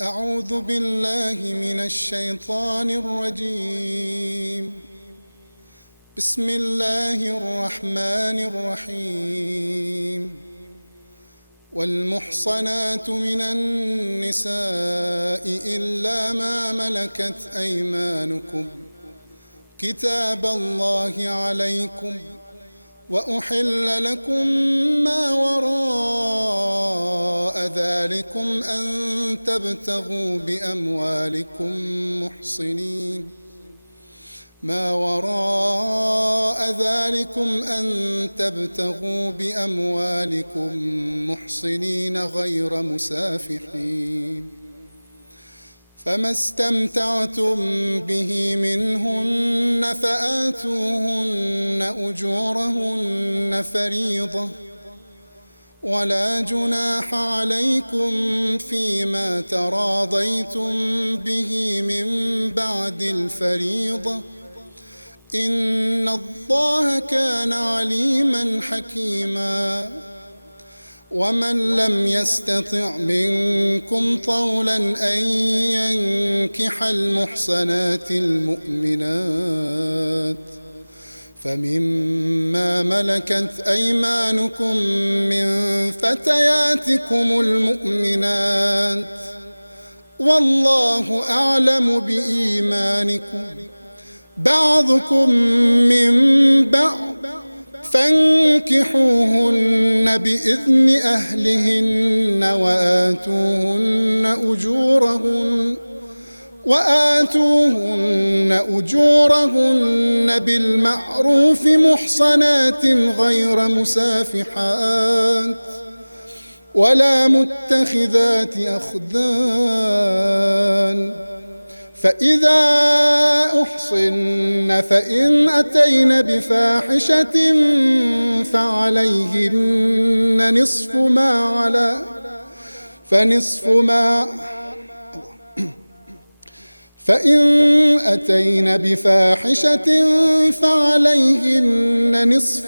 أعوذ بالله من الشيطان الرجيم. بسم الله الرحمن الرحيم. والمحصنات من النساء إلا ما ملكت أيمانكم كتاب الله عليكم، وأحل لكم ما وراء ذلكم أن تبتغوا بأموالكم محصنين غير مسافحين، فما استمتعتم به منهن فآتوهن أجورهن فريضة، ولا جناح عليكم فيما تراضيتم به من بعد الفريضة، إن الله كان عليما حكيما. ومن لم يستطع منكم طولا أن ينكح المحصنات المؤمنات فمما ملكت أيمانكم من فتياتكم المؤمنات، والله أعلم بإيمانكم، بعضكم من بعض، فانكحوهن بإذن أهلهن وآتوهن أجورهن بالمعروف محصنات غير مسافحات ولا متخذات أخدان، فإذا أحصن فإن أتين بفاحشة فعليهن نصف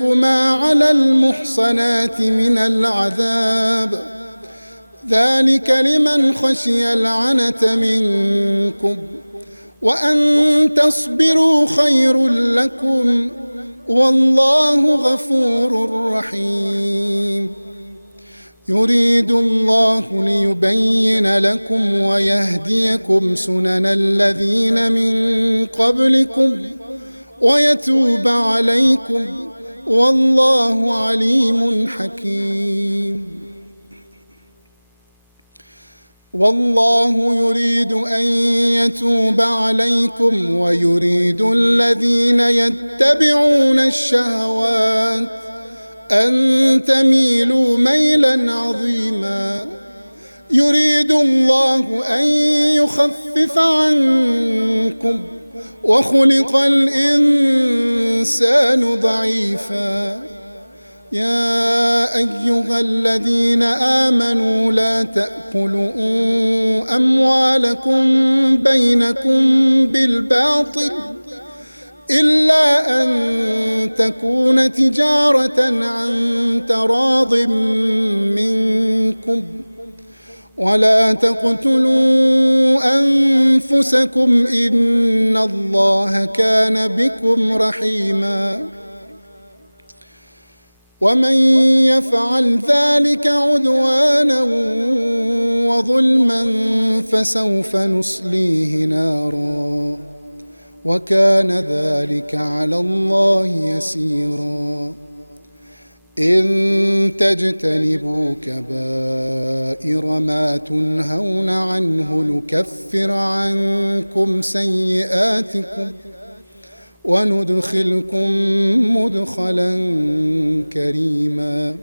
ما على المحصنات من العذاب، ذلك لمن خشي العنة منكم، وأن تصبروا خير لكم، والله غفور رحيم. يريد الله ليبين لكم ويهديكم سنن الذين من قبلكم ويتوب عليكم، والله عليم حكيم. والله يريد أن يتوب عليكم ويريد الذين يتبعون الشهوات أن تميلوا ميلا عظيما. يريد الله أن يخفف عنكم، وخلق الإنسان ضعيفا. يا أيها الذين آمنوا لا تأكلوا أموالكم بينكم بالباطل إلا أن تكون تجارة عن تراض منكم، ولا تقتلوا أنفسكم إن الله كان بكم رحيما. ومن يفعل ذلك عدوانا وظلما فسوف نصليه نارا، وكان ذلك على الله يسيرا. إن تجتنبوا كبائر ما تنهون عنه نكفر عنكم سيئاتكم وندخلكم مدخلا كريما.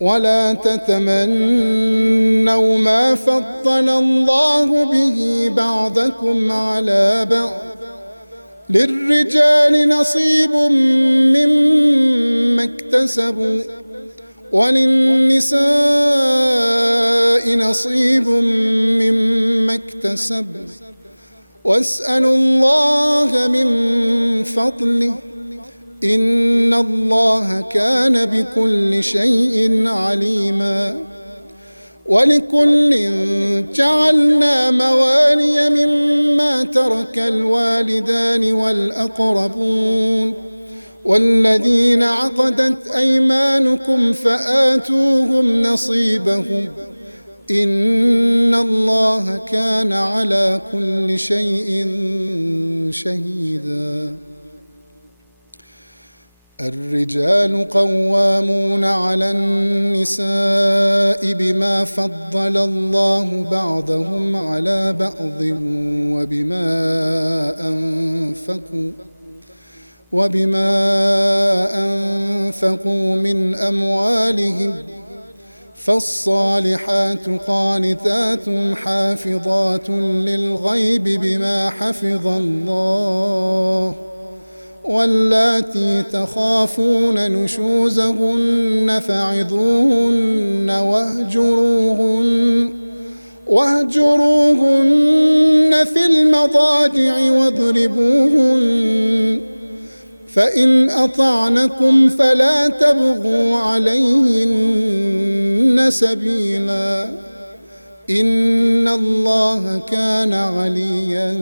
ولا تتمنوا ما فضل الله به بعضكم على بعض، للرجال نصيب مما اكتسبوا وللنساء نصيب مما اكتسبوا، واسألوا الله من فضله إن الله كان بكل شيء عليما. ولكل جعلنا موالي مما ترك الوالدان والأقربون والذين عقدت أيمانكم فآتوهم نصيبهم إن الله كان على كل شيء شهيدا. الرجال قوامون على النساء بما فضل الله بعضهم على بعض وبما أنفقوا من أموالهم فالصالحات قانتات حافظات للغيب بما حفظ الله واللاتي تخافون نشوزهن فعظوهن واهجروهن في المضاجع واضربوهن فإن أطعنكم فلا تبغوا عليهن سبيلا إن الله كان عليا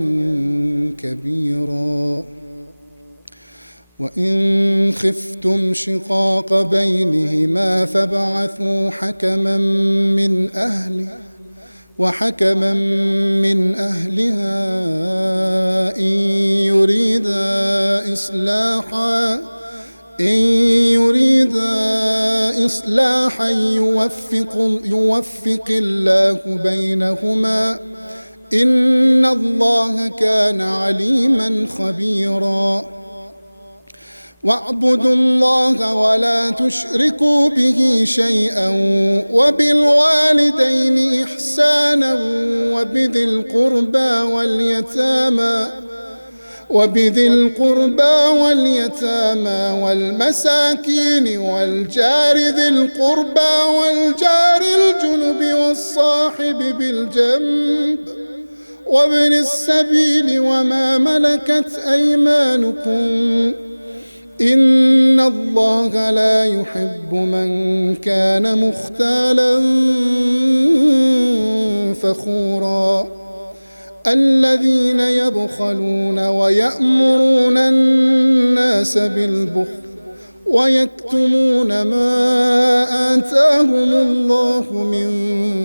كبيرا. وإن خفتم شقاق بينهما فابعثوا حكما من أهله وحكما من أهلها إن يريدا إصلاحا يوفق الله بينهما إن الله كان عليما خبيرا. واعبدوا الله ولا تشركوا به شيئا وبالوالدين إحسانا وبذي القربى واليتامى والمساكين والجار ذي القربى والجار الجنب والصاحب بالجنب وابن السبيل وما ملكت أيمانكم إن الله لا يحب من كان مختالا فخورا. الذين يبخلون ويأمرون الناس بالبخل ويكتمون ما آتاهم الله من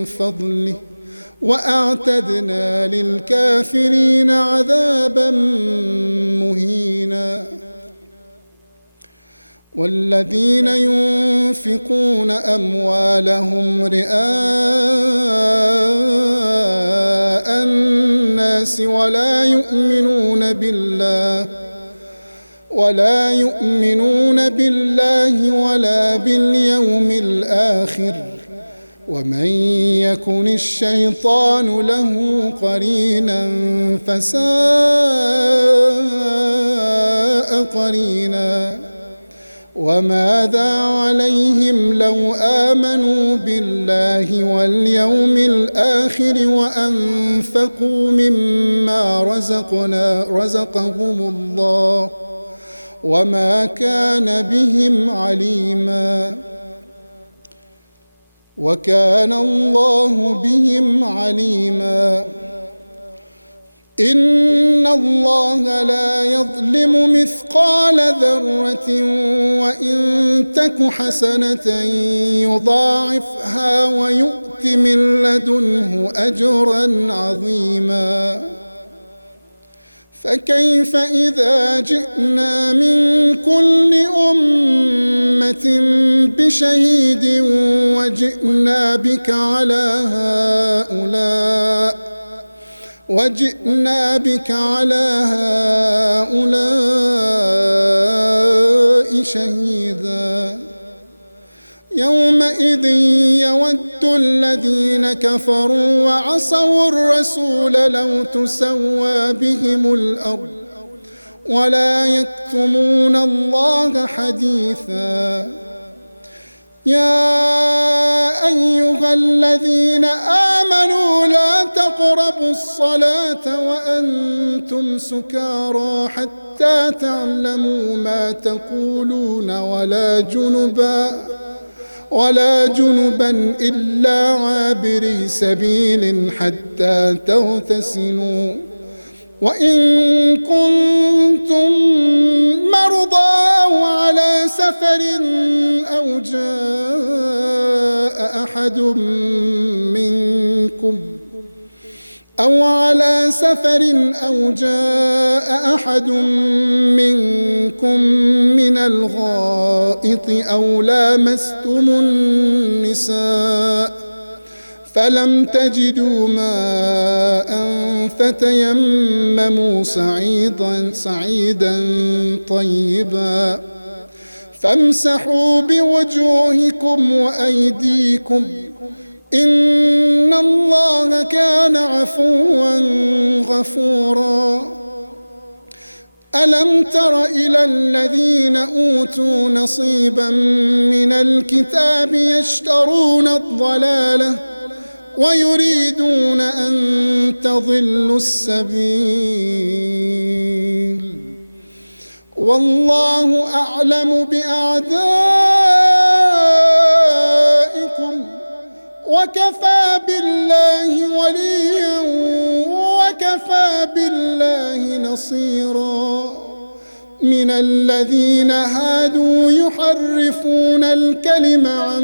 فضله وأعتدنا للكافرين عذابا مهينا. والذين ينفقون أموالهم رئاء الناس ولا يؤمنون بالله ولا باليوم الآخر ومن يكن الشيطان له قرينا فساء قرينا. وماذا عليهم لو آمنوا بالله واليوم الآخر وأنفقوا مما رزقهم الله وما كان بهم عليما وكان الله بهم عليما. إن الله لا يظلم مثقال ذرة وإن تك حسنة يضاعفها ويؤت من لدنه أجرا عظيما. فكيف إذا جئنا من كل أمة بشهيد وجئنا بك على هؤلاء شهيدا. يومئذ يود الذين كفروا وعصوا الرسول لو تسوى بهم الأرض ولا يكتمون الله حديثا. يا أيها الذين آمنوا لا تقربوا الصلاة وأنتم سكارى حتى تعلموا ما تقولون ولا جنبا إلا عابري سبيل حتى تغتسلوا، وإن كنتم مرضى أو على سفر أو جاء أحد منكم من الغائط أو لامستم النساء فلم تجدوا ماء فتيمموا صعيدا طيبا فامسحوا بوجوهكم وأيديكم إن الله كان عفوا غفورا. ألم تر إلى الذين أوتوا نصيبا من الكتاب يشترون الضلالة ويريدون أن تضلوا السبيل والله أعلم بأعدائكم وكفى بالله وليا وكفى بالله نصيرا. من الذين هادوا يحرفون الكلم عن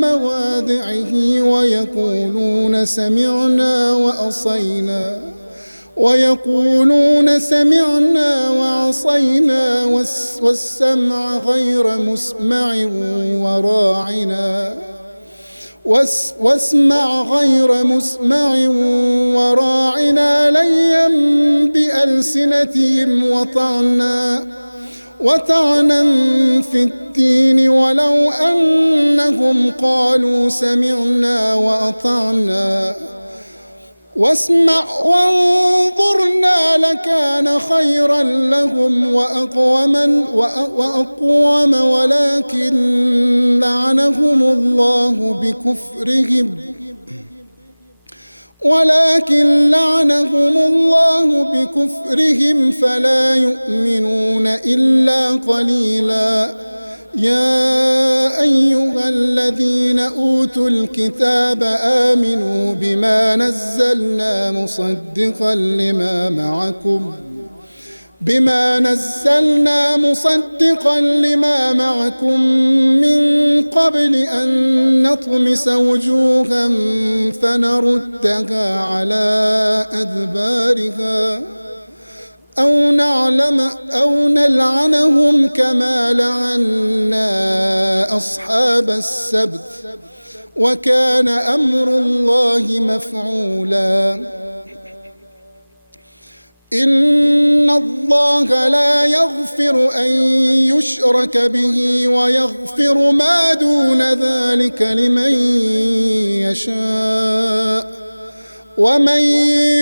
مواضعه ويقولون سمعنا وعصينا والسمع غير مسمع وراعنا ليا بألسنتهم وطعنا في الدين ولو أنهم قالوا سمعنا وأطعنا واسمع وانظرنا لكان خيرا لهم وأقوم ولكن لعنهم الله بكفرهم فلا يؤمنون إلا قليلا. يا أيها الذين أوتوا الكتاب آمنوا بما نزلنا مصدقا لما معكم من قبل أن نطمس وجوها فنردها على أدبارها أو نلعنهم كما لعنا أصحاب السبت وكان أمر الله مفعولا. إن الله لا يغفر أن يشرك به ويغفر ما دون ذلك لمن يشاء ومن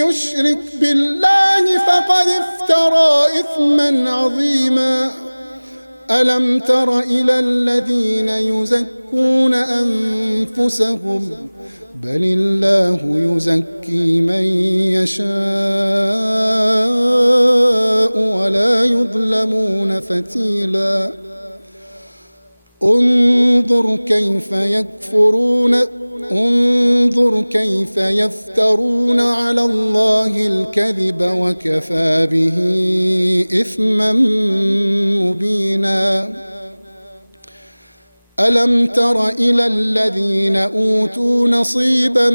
يشرك بالله فقد افترى إثما عظيما. ألم تر إلى الذين يزكون أنفسهم بل الله يزكي من يشاء ولا يظلمون فتيلا. انظر كيف يفترون على الله الكذب وكفى به إثما مبينا. ألم تر إلى الذين أوتوا نصيبا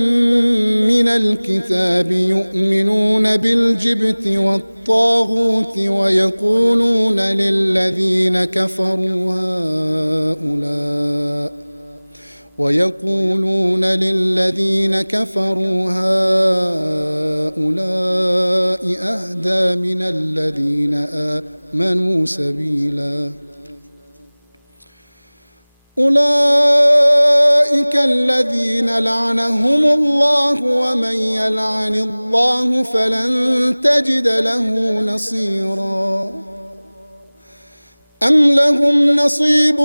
من الكتاب يؤمنون بالجبت والطاغوت ويقولون للذين كفروا هؤلاء أهدى من الذين آمنوا سبيلا. أولئك الذين لعنهم الله ومن يلعن الله فلن تجد له نصيرا. أم لهم نصيب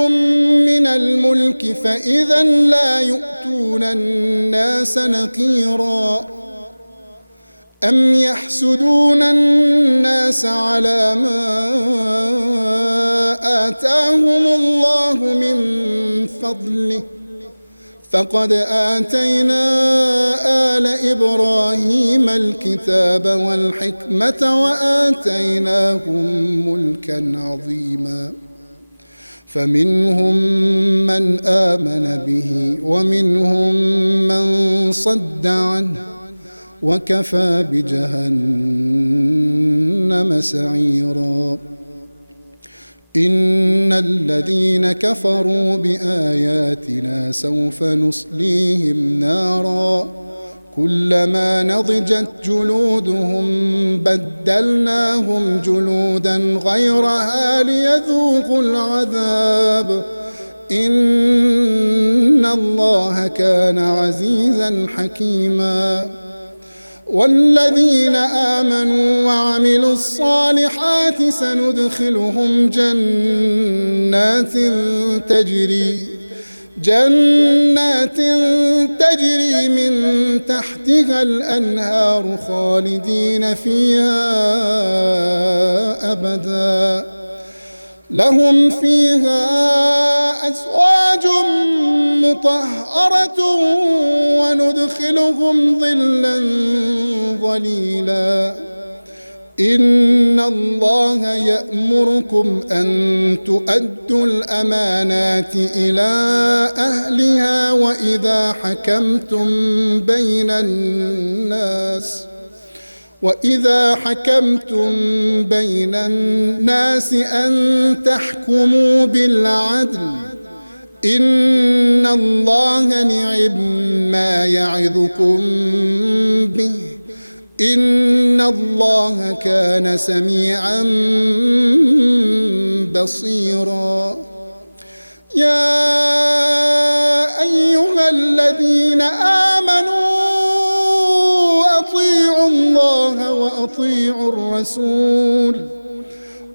من الملك فإذا لا يؤتون الناس نقيرا. أم يحسدون الناس على ما آتاهم الله من فضله فقد آتينا آل إبراهيم الكتاب والحكمة وآتيناهم ملكا عظيما فمنهم من آمن به ومنهم من صد عنه وكفى بجهنم سعيرا إن الذين كفروا بآياتنا سوف نصليهم نارا كلما نضجت جلودهم بدلناهم جلودا غيرها ليذوقوا العذاب إن الله كان عزيزا حكيما والذين آمنوا وعملوا الصالحات سندخلهم جنات تجري من تحتها الأنهار خالدين فيها أبدا لهم فيها أزواج مطهرة وندخلهم ظلا ظليلا إن الله يأمركم أن تؤدوا الأمانات إلى أهلها وإذا حكمتم بين الناس أن تحكموا بالعدل إن الله نعم ما يعظكم به إن الله كان سميعا بصيرا يا أيها الذين آمنوا أطيعوا الله وأطيعوا الرسول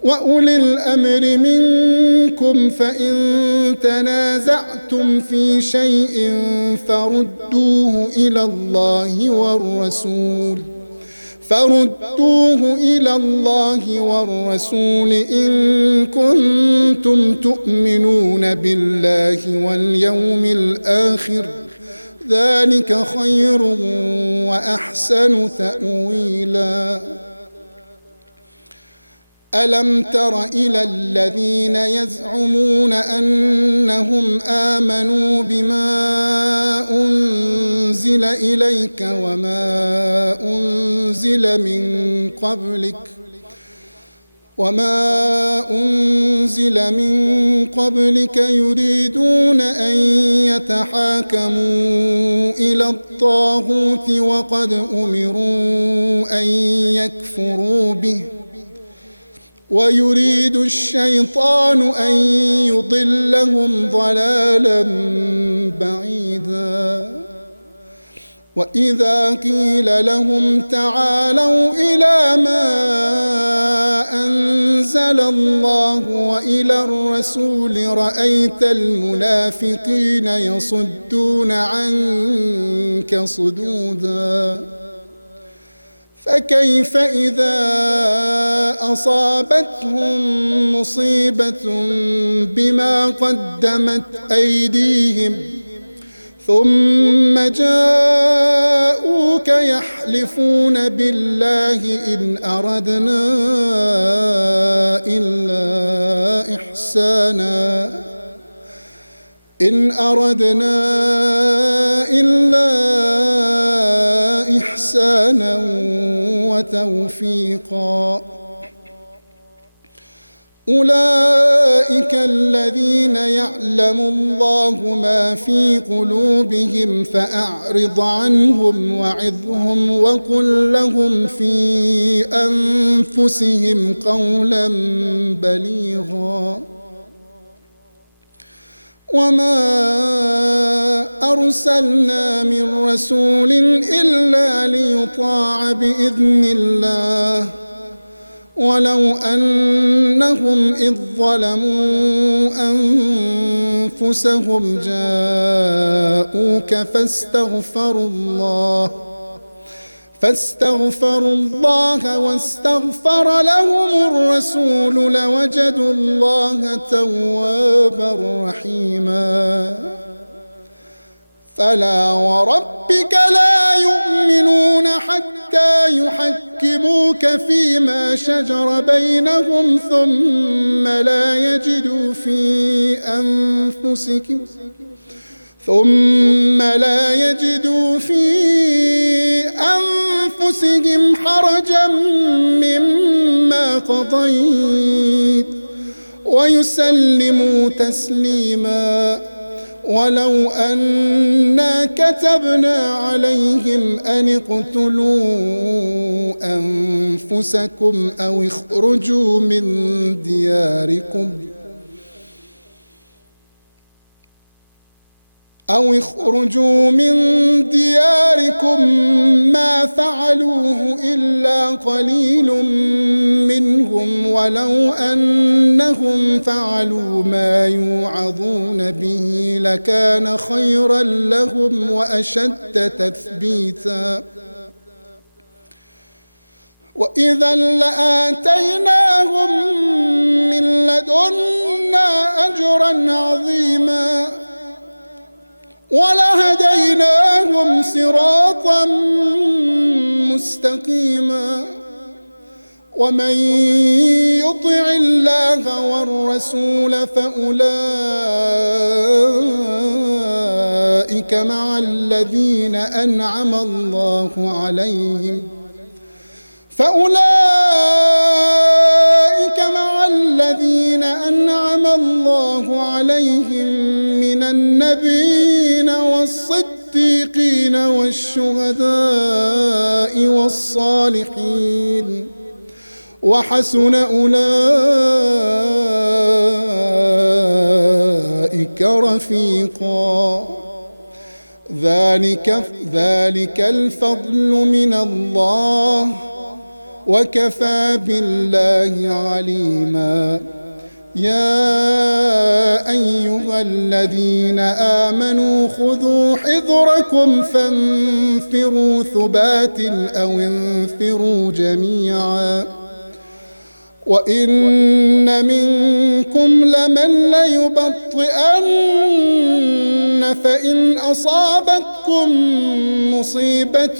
وأولي الأمر منكم فإن تنازعتم في شيء فردوه إلى الله والرسول إن كنتم تؤمنون بالله واليوم الآخر ذلك خير وأحسن تأويلا ألم تر إلى الذين يزعمون أنهم آمنوا بما أنزل إليك وما أنزل من قبلك يريدون أن يتحاكموا إلى الطاغوت وقد أمروا أن يكفروا به ويريد الشيطان أن يضلهم ضلالا بعيدا وإذا قيل لهم تعالوا إلى ما أنزل الله وإلى الرسول رأيت المنافقين يصدون عنك صدودا فكيف إذا أصابتهم مصيبة بما قدمت أيديهم ثم جاءوك يحلفون بالله إن أردنا إلا إحسانا وتوفيقا أولئك الذين يعلم الله ما في قلوبهم فأعرض عنهم وعظهم وقل لهم في أنفسهم قولا بليغا وما أرسلنا من رسول إلا ليطاع بإذن الله ولو أنهم إذ ظلموا أنفسهم جاءوك فاستغفروا الله واستغفر لهم الرسول لوجدوا الله توابا رحيما فلا وربك لا يؤمنون حتى يحكموك فيما شجر بينهم ثم لا يجدوا في أنفسهم حرجا مما قضيت ويسلموا تسليما. ولو أنا كتبنا عليهم أن اقتلوا أنفسكم أو اخرجوا من دياركم ما فعلوه إلا قليل منهم ولو أنهم فعلوا ما يوعظون به لكان خيرا لهم وأشد تثبيتا وإذا لآتيناهم من لدنا أجرا عظيما ولهديناهم صراطا مستقيما. ومن يطع الله والرسول فأولئك مع الذين أنعم الله عليهم من النبيين والصديقين والشهداء والصالحين وحسن أولئك رفيقا. ذلك الفضل من الله وكفى بالله عليما. يا أيها الذين آمنوا خذوا حذركم فانفروا ثبات أو انفروا جميعا وإن منكم لمن ليبطئن فإن أصابتكم مصيبة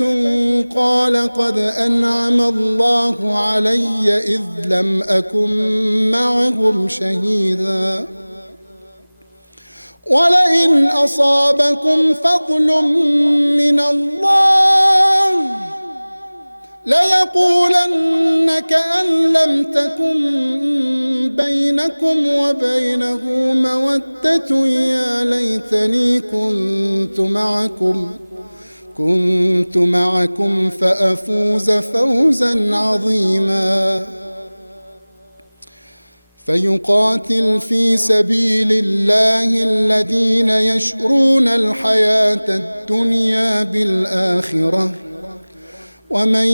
قال قد أنعم الله علي إذ لم أكن معهم شهيدا ولئن أصابكم فضل من الله ليقولن كأن لم تكن بينكم وبينه مودة يا ليتني كنت معكم فأفوز فوزا عظيما. فيقاتل في سبيل الله الذين يشرون الحياة الدنيا بالآخرة ومن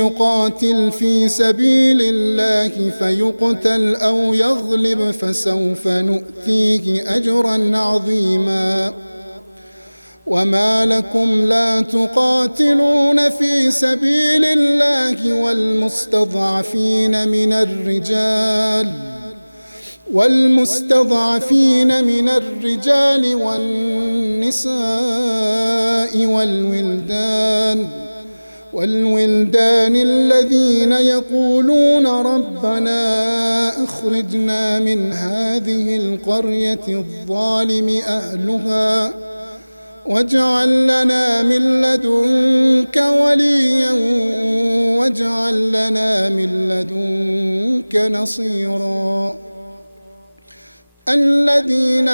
يقاتل في سبيل الله فيقتل أو يغلب فسوف نؤتيه أجرا عظيما. وما لكم لا تقاتلون في سبيل الله والمستضعفين من الرجال والنساء والولدان الذين يقولون ربنا أخرجنا من هذه القرية الظالم أهلها واجعل لنا من لدنك وليا واجعل لنا من لدنك نصيرا. الذين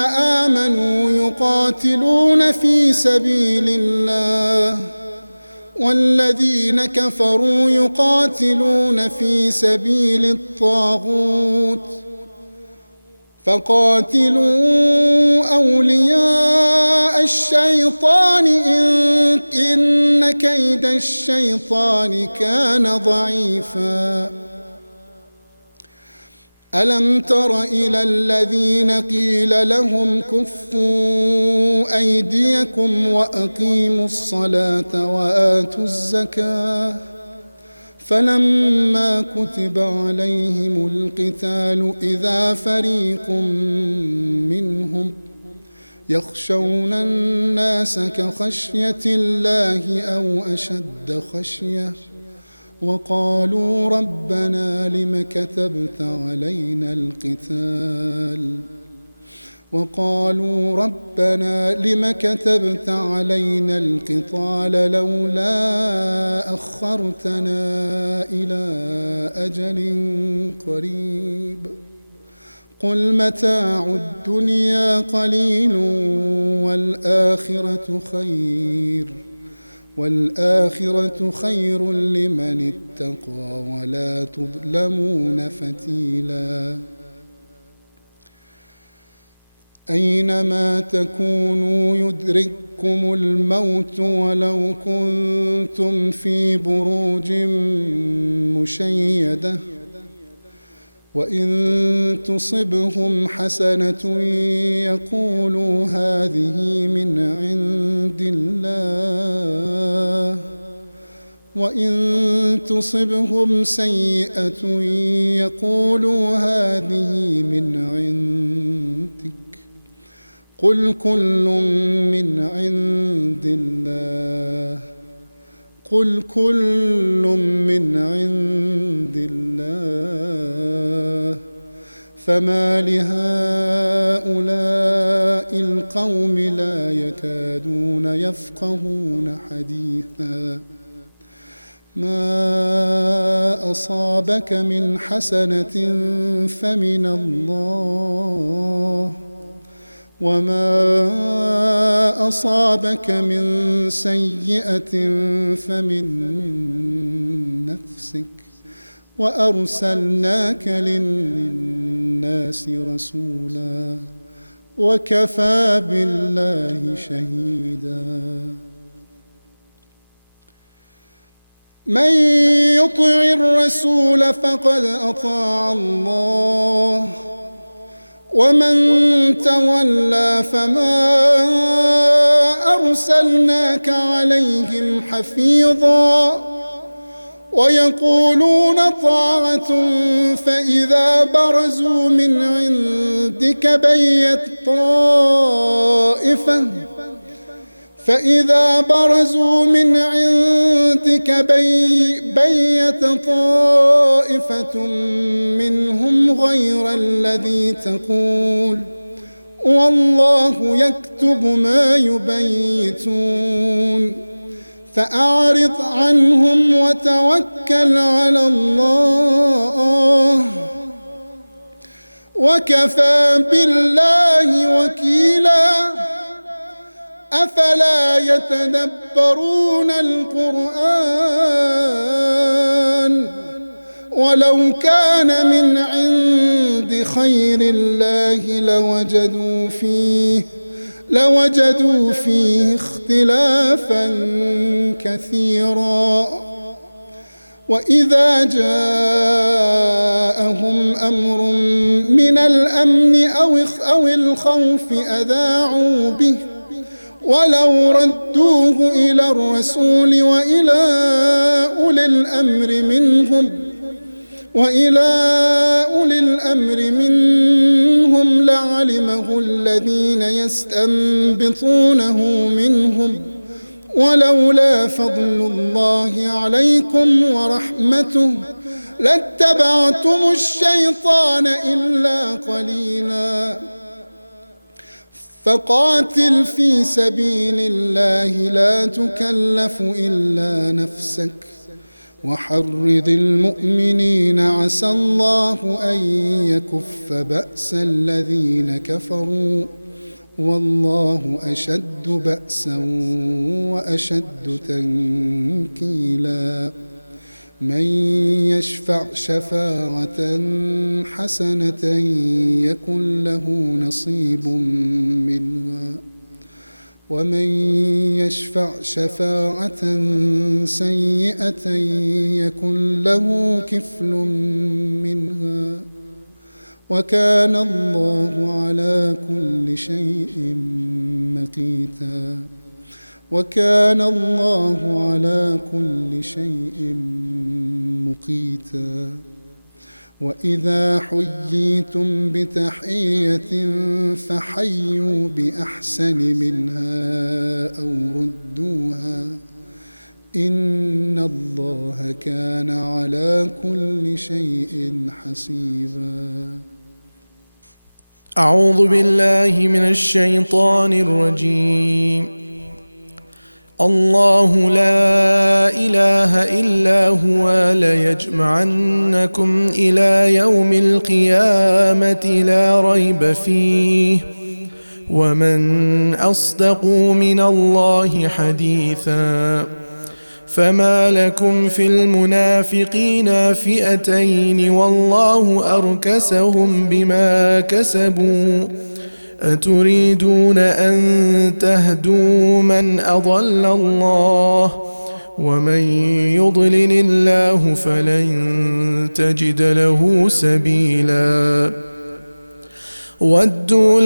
آمنوا يقاتلون في سبيل الله والذين كفروا يقاتلون في سبيل الطاغوت فقاتلوا أولياء الشيطان إن كيد الشيطان كان ضعيفا. ألم تر إلى الذين قيل لهم كفوا أيديكم وأقيموا الصلاة وآتوا الزكاة فلما كتب عليهم يخشون الناس كخشية الله أو أشد خشية وقالوا ربنا لم كتبت علينا القتال لولا أخرتنا إلى أجل قريب قل متاع الدنيا قليل والآخرة خير لمن اتقى ولا تظلمون فتيلا أينما تكونوا يدرككم الموت ولو كنتم في بروج مشيدة وإن تصبهم حسنة يقولوا هذه من عند الله وإن تصبهم سيئة يقولوا هذه من عندك قل كل من عند الله فما لهؤلاء القوم لا يكادون يفقهون حديثا ما أصابك من حسنة فمن الله وما أصابك من سيئة فمن نفسك وأرسلناك للناس رسولا وكفى بالله شهيدا من يطع الرسول فقد أطاع الله ومن تولى فما أرسلناك عليهم حفيظا ويقولون طاعة فإذا برزوا من عندك بيت طائفة منهم غير الذي تقول والله يكتب ما يبيتون فأعرض عنهم وتوكل على الله وكفى بالله وكيلا أفلا يتدبرون القرآن ولو كان من عند خير الله لوجدوا فيه اختلافا كثيرا وإذا جاءهم أمر من الأمن أو الخوف أذاعوا به ولو ردوه إلى الرسول وإلى أولي الأمر منهم لعلمه الذين يستنبطونه منهم ولولا فضل الله عليكم ورحمته لاتبعتم الشيطان إلا قليلا فقاتل في سبيل الله لا تكلف إلا نفسك وحرض المؤمنين عسى الله أن يكف بأس الذين كفروا والله أشد بأسا وأشد تنكيلا من يشفع شفاعة حسنة يكن له نصيب منها ومن يشفع شفاعة سيئة يكن له كفل منها وكان الله على كل شيء مقيتا وكان الله على كل شيء مقيتا وإذا حييتم بتحية فحيوا بأحسن منها أو ردوها إن الله كان على كل شيء حسيبا. أعوذ بالله من الشيطان الرجيم. الله لا إله إلا هو ليجمعنكم إلى يوم القيامة لا ريب فيه ومن أصدق من الله حديثا. فما لكم في المنافقين فئتين والله أركسهم بما كسبوا أتريدون أن تهدوا من أضل الله ومن يضلل الله فلن تجد له سبيلا. ودوا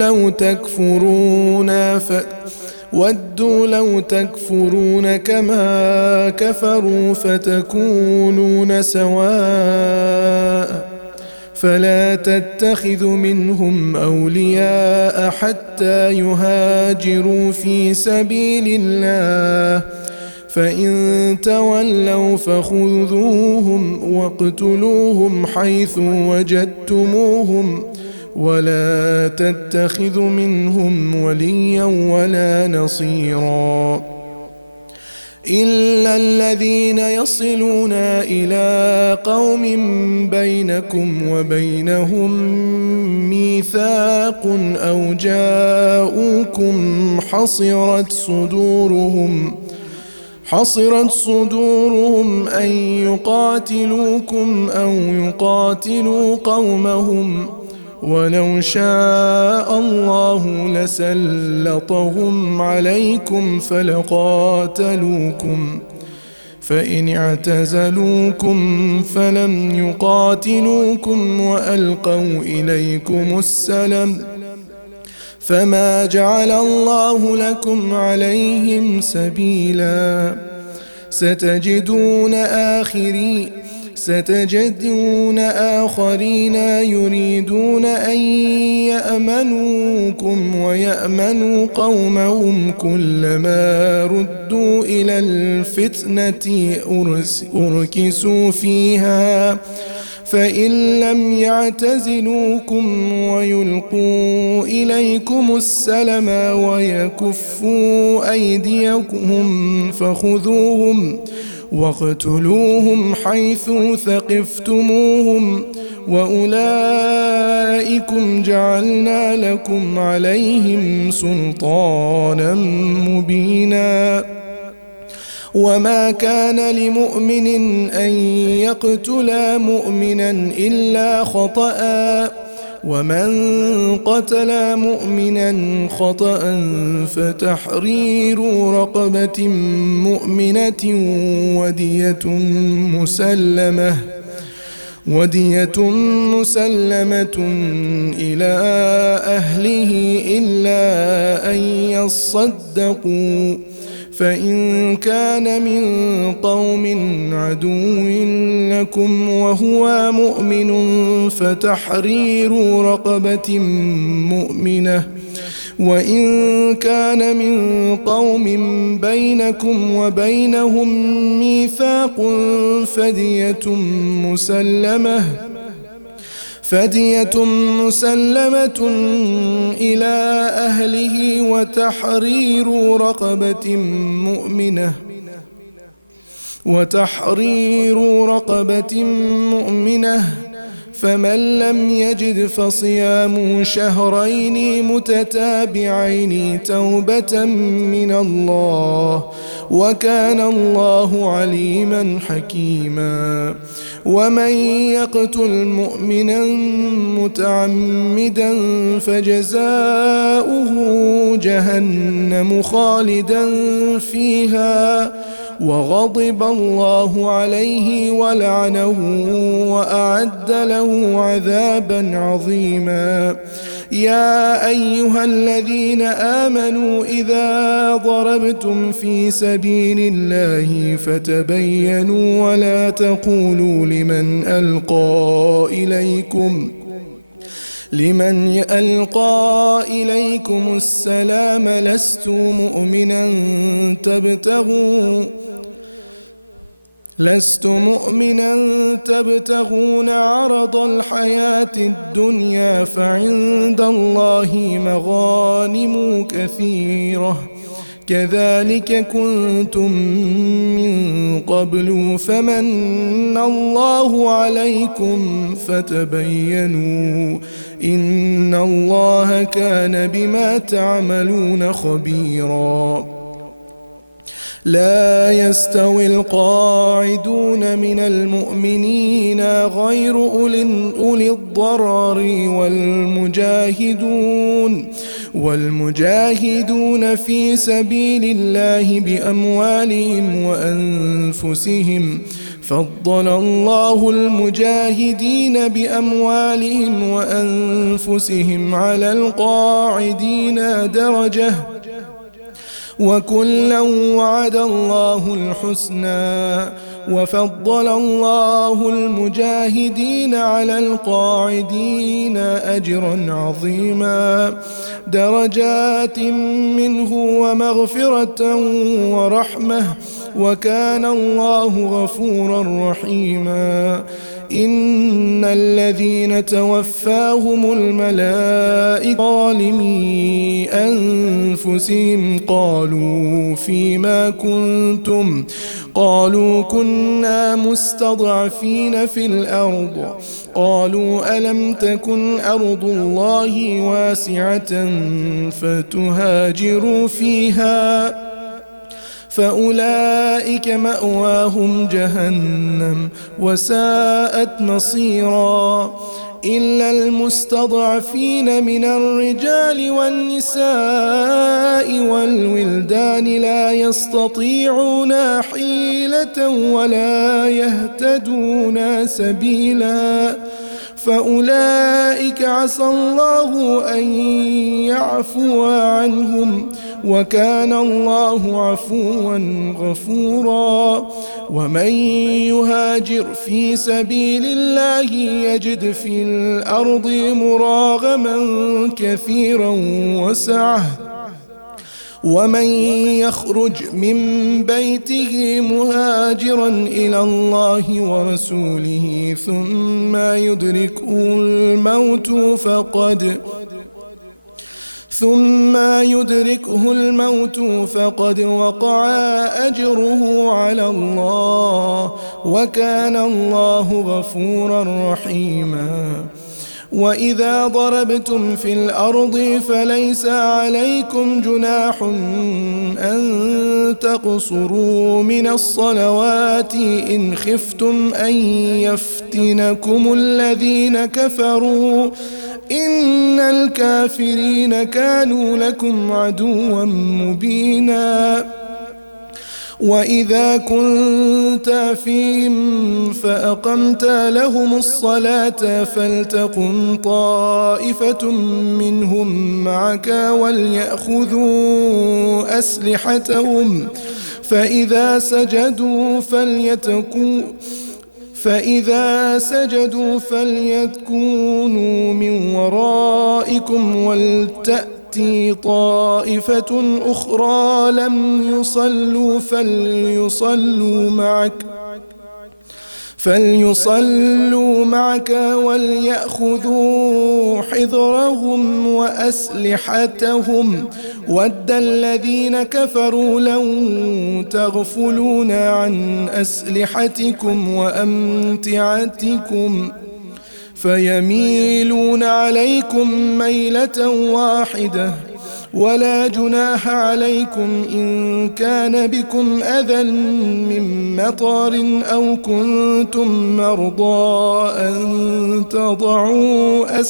لو تكفرون كما كفروا فتكونون سواء فلا تتخذوا منهم أولياء حتى يهاجروا في سبيل الله فإن تولوا فخذوهم واقتلوهم حيث وجدتموهم ولا تتخذوا منهم وليا ولا نصيرا إلا الذين يصلون إلى قوم بينكم وبينهم ميثاق أو جاءوكم حصرت صدورهم أن يقاتلوكم أو يقاتلوا قومهم ولو شاء الله لسلطهم عليكم فلقاتلوكم فإن اعتزلوكم فلم يقاتلوكم وألقوا إليكم السلم فما جعل الله لكم عليهم سبيلا. ستجدون آخرين يريدون أن يأمنوكم ويأمنوا قومهم كلما ردوا إلى الفتنة أركسوا فيها فإن لم يعتزلوكم ويلقوا إليكم السلم ويكفوا أيديكم فخذوهم واقتلوهم حيث ثقفتموهم وأولئكم جعلنا لكم عليهم سلطانا مبينا. وما كان لمؤمن أن يقتل مؤمنا إلا خطأ ومن قتل مؤمنا خطأ فتحرير رقبة مؤمنة ودية مسلمة إلى أهله إلا أن يصدقوا فإن كان من قوم عدو لكم وهو مؤمن فتحرير رقبة مؤمنة وإن كان من قوم بينكم وبينهم ميثاق فدية مسلمة إلى أهله وتحرير رقبة مؤمنة فمن لم يجد فصيام شهرين متتابعين توبة من الله وكان الله عليما حكيما. ومن يقتل مؤمنا متعمدا فجزاؤه جهنم خالدا فيها وغضب الله عليه ولعنه وأعد له عذابا عظيما. يا أيها الذين آمنوا إذا ضربتم في سبيل الله فتبينوا ولا تقولوا لمن ألقى إليكم السلام لست مؤمنا تبتغون عرض الحياة الدنيا فعند الله مغانم كثيرة كذلك كنتم من قبل فمن الله عليكم فتبينوا إن الله كان بما تعملون خبيرا. لا يستوي القاعدون من المؤمنين غير أولي الضرر والمجاهدون في سبيل الله بأموالهم وأنفسهم. فضل الله المجاهدين بأموالهم وأنفسهم على القاعدين درجة وكلا وعد الله الحسنى وفضل الله المجاهدين على القاعدين أجرا عظيما درجات منه ومغفرة ورحمة وكان الله غفورا رحيما. إن الذين توفاهم الملائكة ظالمي أنفسهم قالوا فيما كنتم قالوا كنا مستضعفين في الأرض قالوا ألم تكن أرض الله واسعة فتهاجروا فيها فأولئك مأواهم جهنم وساءت مصيرا. إلا المستضعفين من الرجال والنساء والولدان لا يستطيعون حيلة ولا يهتدون سبيلا فأولئك عسى الله أن يعفو عنهم وكان الله عفوا غفورا. ومن يهاجر في سبيل الله يجد في الأرض مراغما كثيرا وسعة ومن يخرج من بيته مهاجرا إلى الله ورسوله ثم يدركه الموت فقد وقع أجره على الله وكان الله غفورا رحيما. وإذا ضربتم في الأرض فليس عليكم جناح أن تقصروا من الصلوات إن خفتم أن يفتنكم الذين كفروا إن الكافرين كانوا لكم عدوا مبينا. وإذا كنت فيهم فأقمت لهم الصلاة فلتقم طائفة منهم معك وليأخذوا أسلحتهم فإذا سجدوا فليكونوا من ورائكم ولتأتي طائفة أخرى لم يصلوا فليصلوا معك وليأخذوا حذرهم وأسلحتهم ود الذين كفروا لو تغفلون عن أسلحتكم وأمتعتكم فيميلون عليكم ميلة واحدة ولا جناح عليكم إن كان بكم أذى من مطر أو كنتم مرضى أن تضعوا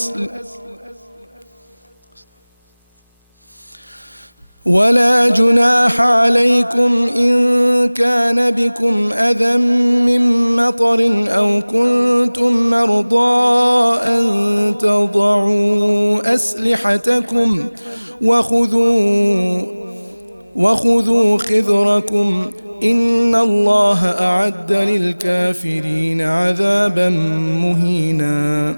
ولا جناح عليكم إن كان بكم أذى من مطر أو كنتم مرضى أن تضعوا أسلحتكم وخذوا خذركم إن الله أعد للكافرين عذابا مهينا.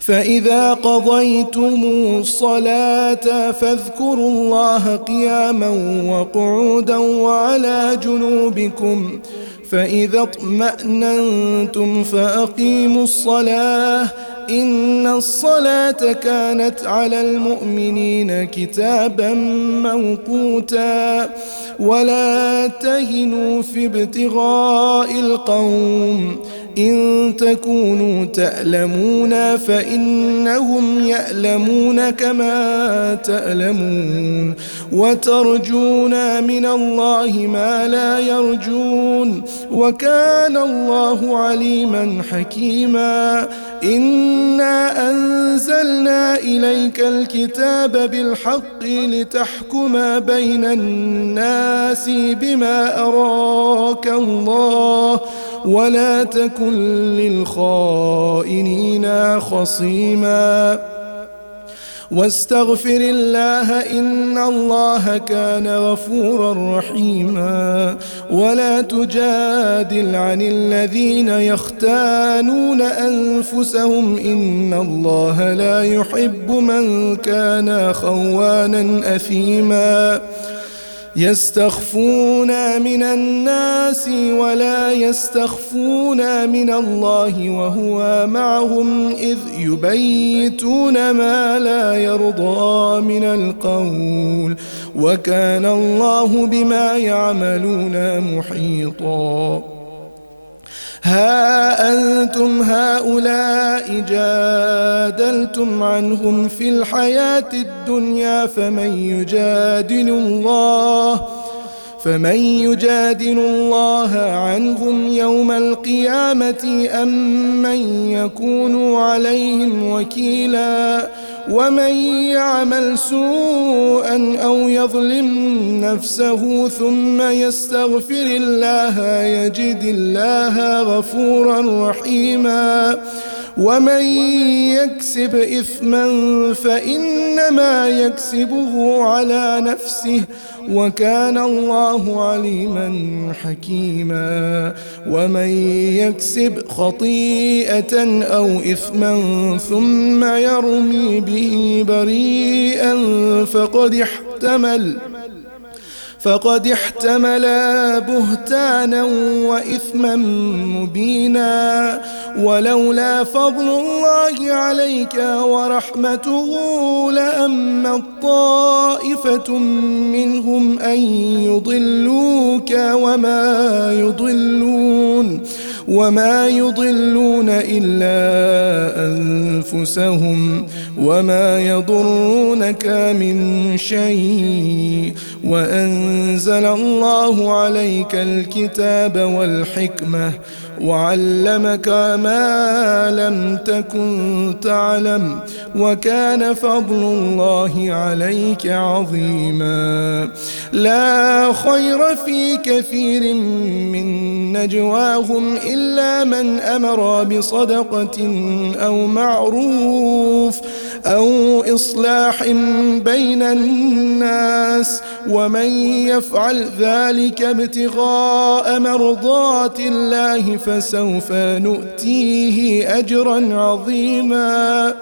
فإذا قضيتم الصلاة فاذكروا الله قياما وقعودا وعلى جنوبكم فإذا اطمأننتم فأقيموا الصلاة إن الصلاة كانت على المؤمنين كتابا موقوتا. ولا تهنوا في ابتغاء القوم إن تكونوا تألمون فإنهم يألمون كما تألمون وترجون من الله ما لا يرجون وكان الله عليما حكيما. إنا أنزلنا إليك الكتاب بالحق لتحكم بين الناس بما أراك الله ولا تكن للخائنين خصيما. واستغفر الله إن الله كان غفورا رحيما. ولا تجادل عن الذين يختانون أنفسهم إن الله لا يحب من كان خوانا أثيما. يستخفون من الناس ولا يستخفون من الله وهو معهم إذ يبيتون ما لا يرضى من القول وكان الله بما يعملون محيطا. ها أنتم هؤلاء جادلتم عنهم في الحياة الدنيا فمن يجادل الله عنهم يوم القيامة أم من يكون عليهم وكيلا. ومن يعمل سوءا أو يظلم نفسه ثم يستغفر الله يجد الله غفورا رحيما. ومن يكسب إثما فإنما يكسبه على نفسه وكان الله عليما حكيما. ومن يكسب خطيئة أو إثما ثم يرمي به بريئا فقد احتمل بهتانا وإثما مبينا. ولولا فضل الله عليك ورحمته لأمت طائفة منهم أن يضلوك وما يضلون إلا أنفسهم وما يضرونك من شيء. وأنزل الله عليك الكتاب والحكمة وعلمك ما لم تكن تعلم وكان فضل الله عليك عظيما. لا خير في كثير من نجواهم إلا من أمر بصدقة أو معروف أو إصلاح بين الناس ومن يفعل ذلك ابتغاء مرضات الله فسوف نؤتيه أجرا عظيما.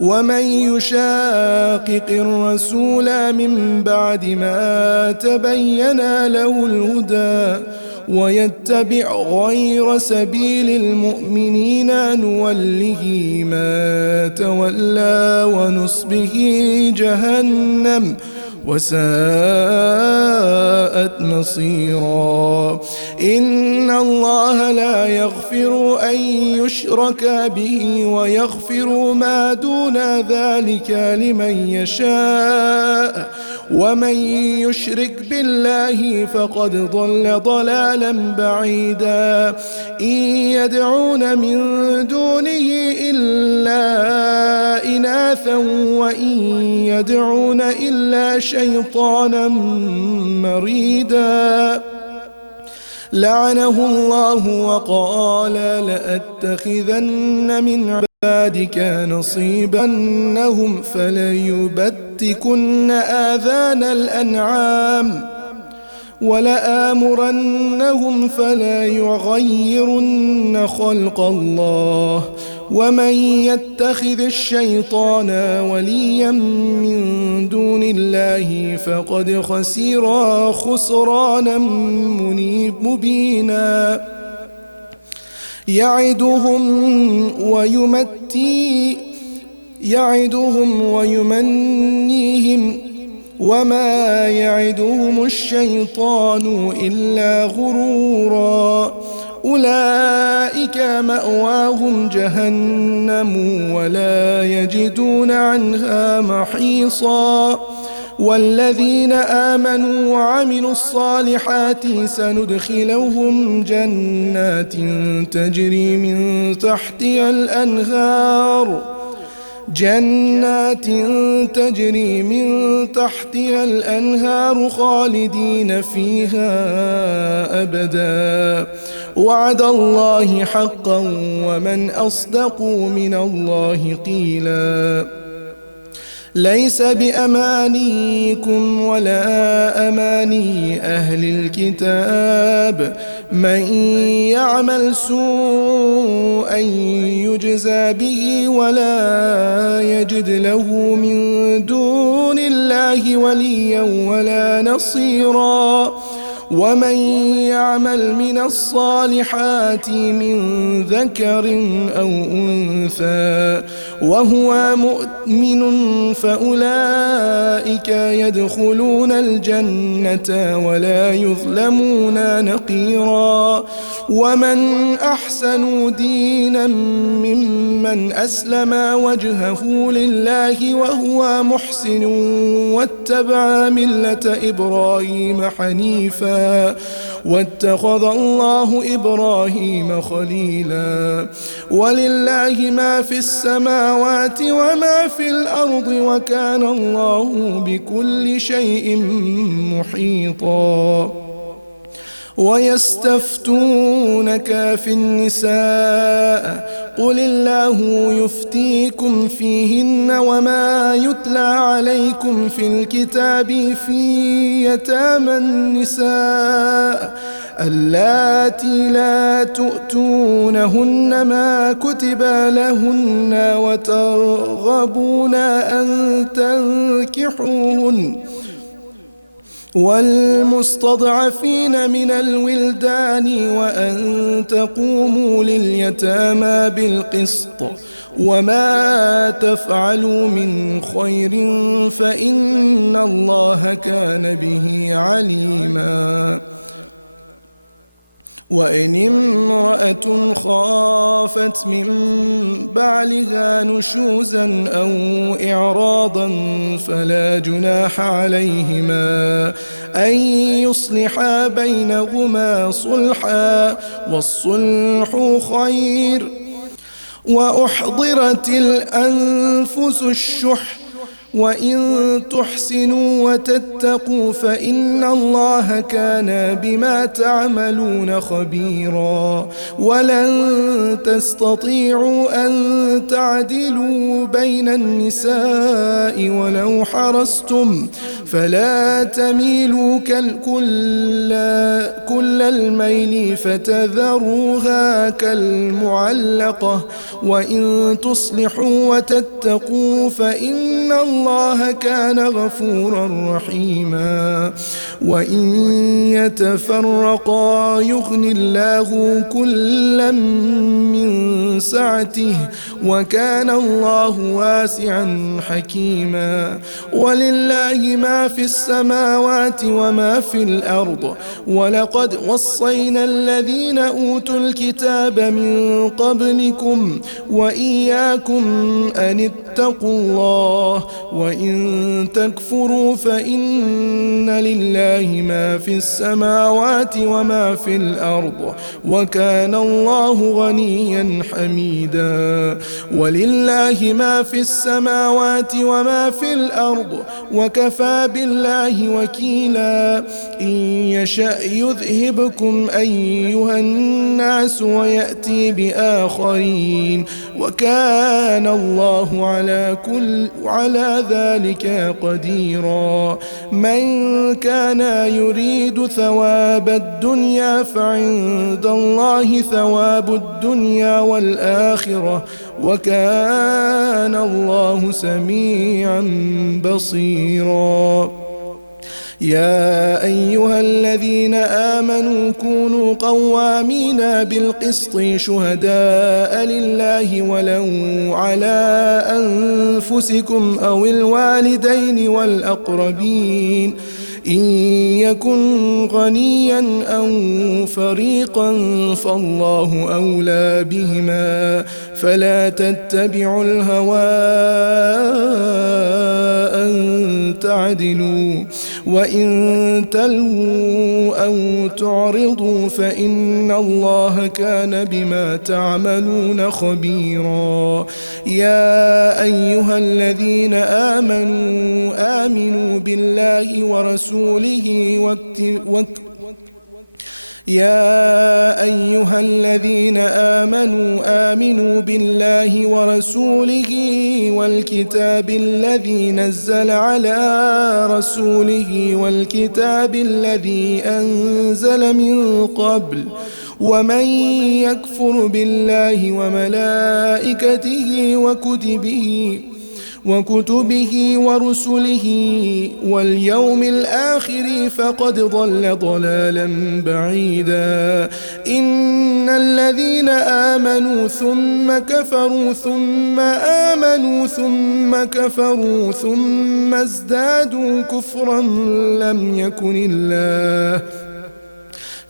ومن يشاقق الرسول من بعد ما تبين له الهدى ويتبع غير سبيل المؤمنين نوله ما تولى ونصبه جهنم وساءت مصيرا. إن الله لا يغفر أن يشرك به ويغفر ما دون ذلك لمن يشاء ومن يشرك بالله فقد ضل ضلالا بعيدا إن يدعون من دونه إلا إناثا وإن يدعون إلا شيطانا مريدا لعنه الله وقال لأتخذن من عبادك نصيبا إنهم فليبتكن آذان الأنعام ولآمرنهم فلا يغيرن خلق الله ومن يتخذ الشيطان وليا من دون الله فقد خسر خسرانا مبينا يعدهم ويمنيهم وما يعدهم الشيطان إلا غرورا أولئك مأواهم جهنم ولا يجدون عنها محيصا والذين آمنوا وعملوا الصالحات سندخلهم جنات تجري من تحتها الأنهار خالدين فيها أبدا وعد الله حقا ومن أصدق من الله قيلا ليس بأمانيكم ولا أماني أهل الكتاب من يعمل سوءا يجزى به ولا يجد له من دون الله وليا ولا نصيرا ومن يعمل من الصالحات من ذكر أو أنثى وهو مؤمن فأولئك يدخلون الجنة ولا يظلمون نقيرا ومن أحسن دينا ممن أسلم وجهه لله وهو محسن واتبع ملة إبراهيم حنيفا واتخذ الله إبراهيم خليلا ولله ما في السماوات وما في الأرض وكان الله بكل شيء محيطا ويستفتونك في النساء قل الله يفتيكم فيهن وما يتلى عليكم في الكتاب في يتامى النساء اللاتي لا تؤتونهن ما كتب لهن وترغبون أن تنكحوهن والمستضعفين من الولدان وأن تقوموا لليتامى بالقسط وما تفعلوا من خير فإن الله كان به عليما وإن امرأة خافت من بعلها نشوزا أو إعراضا فلا جناح عليهما أن يصلحا بينهما صلحا والصلح خير وأحضرت الأنفس الشح وإن تحسنوا وتتقوا فإن الله كان بما تعملون خبيرا ولن تستطيعوا أن تعدلوا بين النساء ولو حرصتم فلا تميلوا كل الميل فتذروها كالمعلقة وإن تصلحوا وتتقوا فإن الله كان غفورا رحيما وإن يتفرقا يغني الله كلا من سعته وكان الله واسعا حكيما ولله ما في السماوات وما في الأرض ولقد وصينا الذين أوتوا الكتاب من قبلكم وإياكم أن اتقوا الله وإن تكفروا فإن لله ما في السماوات وما في الأرض وكان الله غنيا حميدا ولله ما في السماوات وما في الأرض وكفى بالله وكيلا إن يشأ يذهبكم أيها الناس ويأتي بآخرين وكان الله على ذلك قديرا من كان يريد ثواب الدنيا فعند الله ثواب الدنيا والآخرة وكان الله سميعا بصيرا يا أيها الذين آمنوا كونوا قوامين بالقسط شهداء لله ولو على أنفسكم أو الوالدين والأقربين إن يكن غنيا أو فريقا فالله أولى بهما فلا تتبعوا الهوى أن تعدلوا وإن تلووا أو تعرضوا فإن الله كان بما تعملون خبيرا يا أيها الذين آمنوا بالله ورسوله يا أيها الذين آمنوا بالله ورسوله والكتاب الذي نزل على رسوله والكتاب الذي أنزل من قبل ومن يكفر بالله وملائكته وكتبه ورسله واليوم الآخر فقد ضل ضلالا بعيدا إن الذين آمنوا ثم كفروا ثم آمنوا ثم كفروا ثم ازدادوا كفرا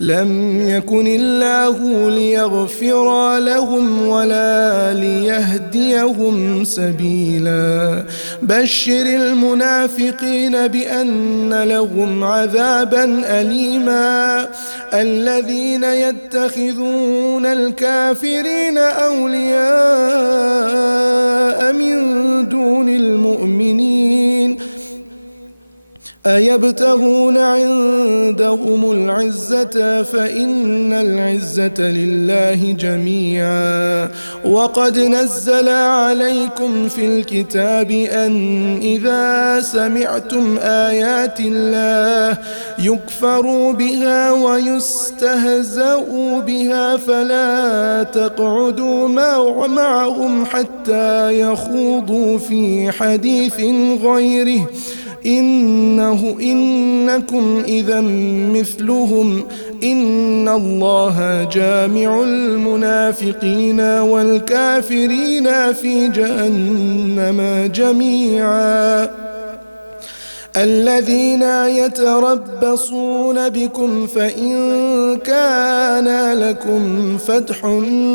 لم يكن الله ليغفر لهم ولا ليهديهم سبيلا بشر المنافقين بأن لهم عذابا أليما الذين يتخذون الكافرين أولياء من دون المؤمنين أيبتغون عندهم العزة فإن العزة لله جميعا وقد نزل عليكم في الكتاب أن إذا سمعتم آيات الله يكفر بها ويستهزأ بها فلا تقعدوا معهم حتى يخوضوا في حديث غيره إنكم إذا مثلهم إن الله جامع المنافقين والكافرين في جهنم جميعا الذين يتربصون بكم فإن كان لكم فتح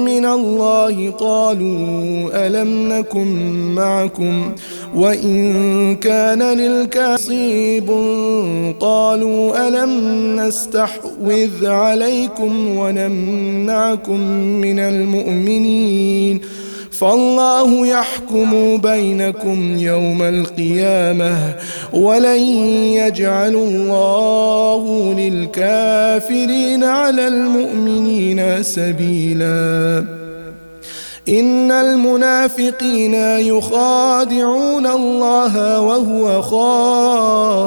من الله قالوا ألم نكن معكم وإن كان للكاصيب قالوا ألم نستحوذ عليكم ونمنعكم من المؤمنين فالله يحكم بينكم يوم القيامة ولن يجعل الله للكافرين على المؤمنين سبيلا إن المنافقين يخادعون الله وهو خادعهم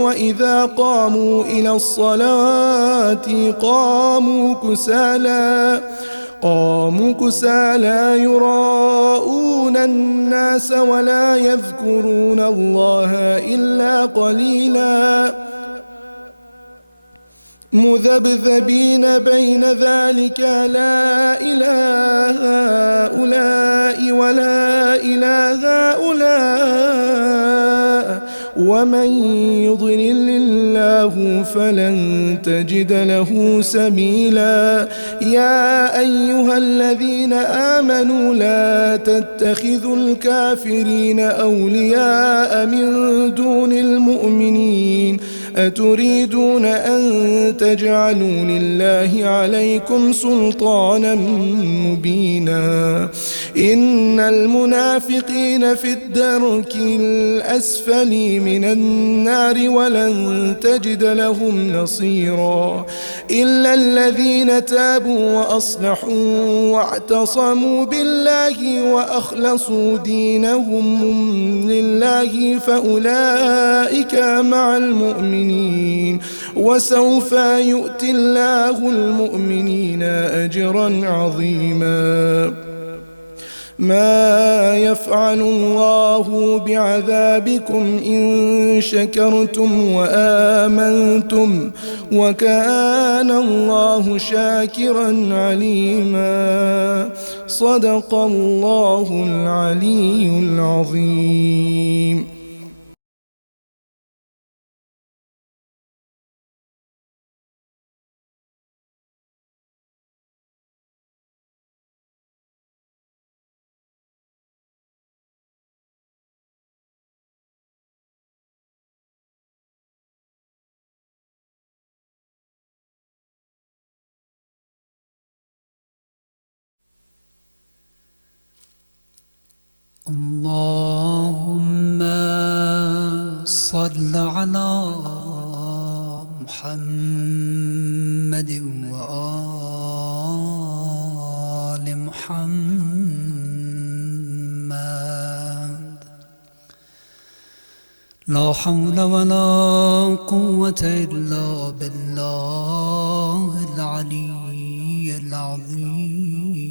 وإذا قاموا إلى الصلاة قاموا كسالى يراءون الناس ولا يذكرون الله إلا قليلا مذبذبين بين ذلك لا إله هؤلاء ولا إله هؤلاء ومن يضلل الله فلن تجد له سبيلا. يا أيها الذين آمنوا لا تتخذوا الكافرين أولياء من دون المؤمنين أتريدون أن تجعلوا لله عليكم سلطانا مبينا. إن المنافقين في الدرك الأسفل من النار ولن تجد لهم نصيرا إلا الذين تابوا وأصلحوا واعتصموا بالله وأخلصوا دينهم لله فأولئك مع المؤمنين وسوف يؤتي الله المؤمنين أجرا عظيما. ما يفعل الله بعذابكم إن شكرتم وآمنتم وكان الله شاكرا عليما. صدق الله العلي العظيم. اللهم صل على محمد وآل محمد. لا حول ولا قوة إلا بالله العلي العظيم.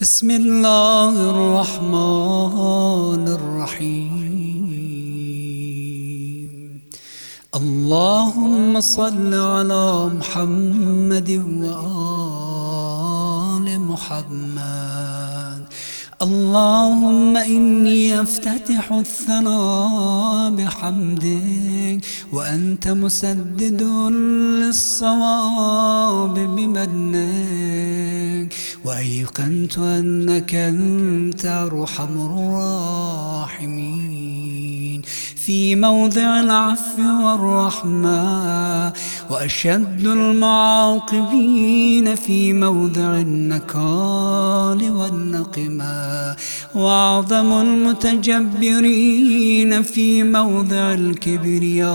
بسم الله الرحمن الرحيم. اللهم صل على محمد وآل محمد. اللهم إني أفتتح الثناء بحمدك وأنت مسدد للصواب بمنك، وأيقنت أنك أنت أرحم الراحمين في موضع العفو والرحمة، وأشد المعاقبين في موضع النكال والنقمة، وأعظم المتجبرين في موضع الكبرياء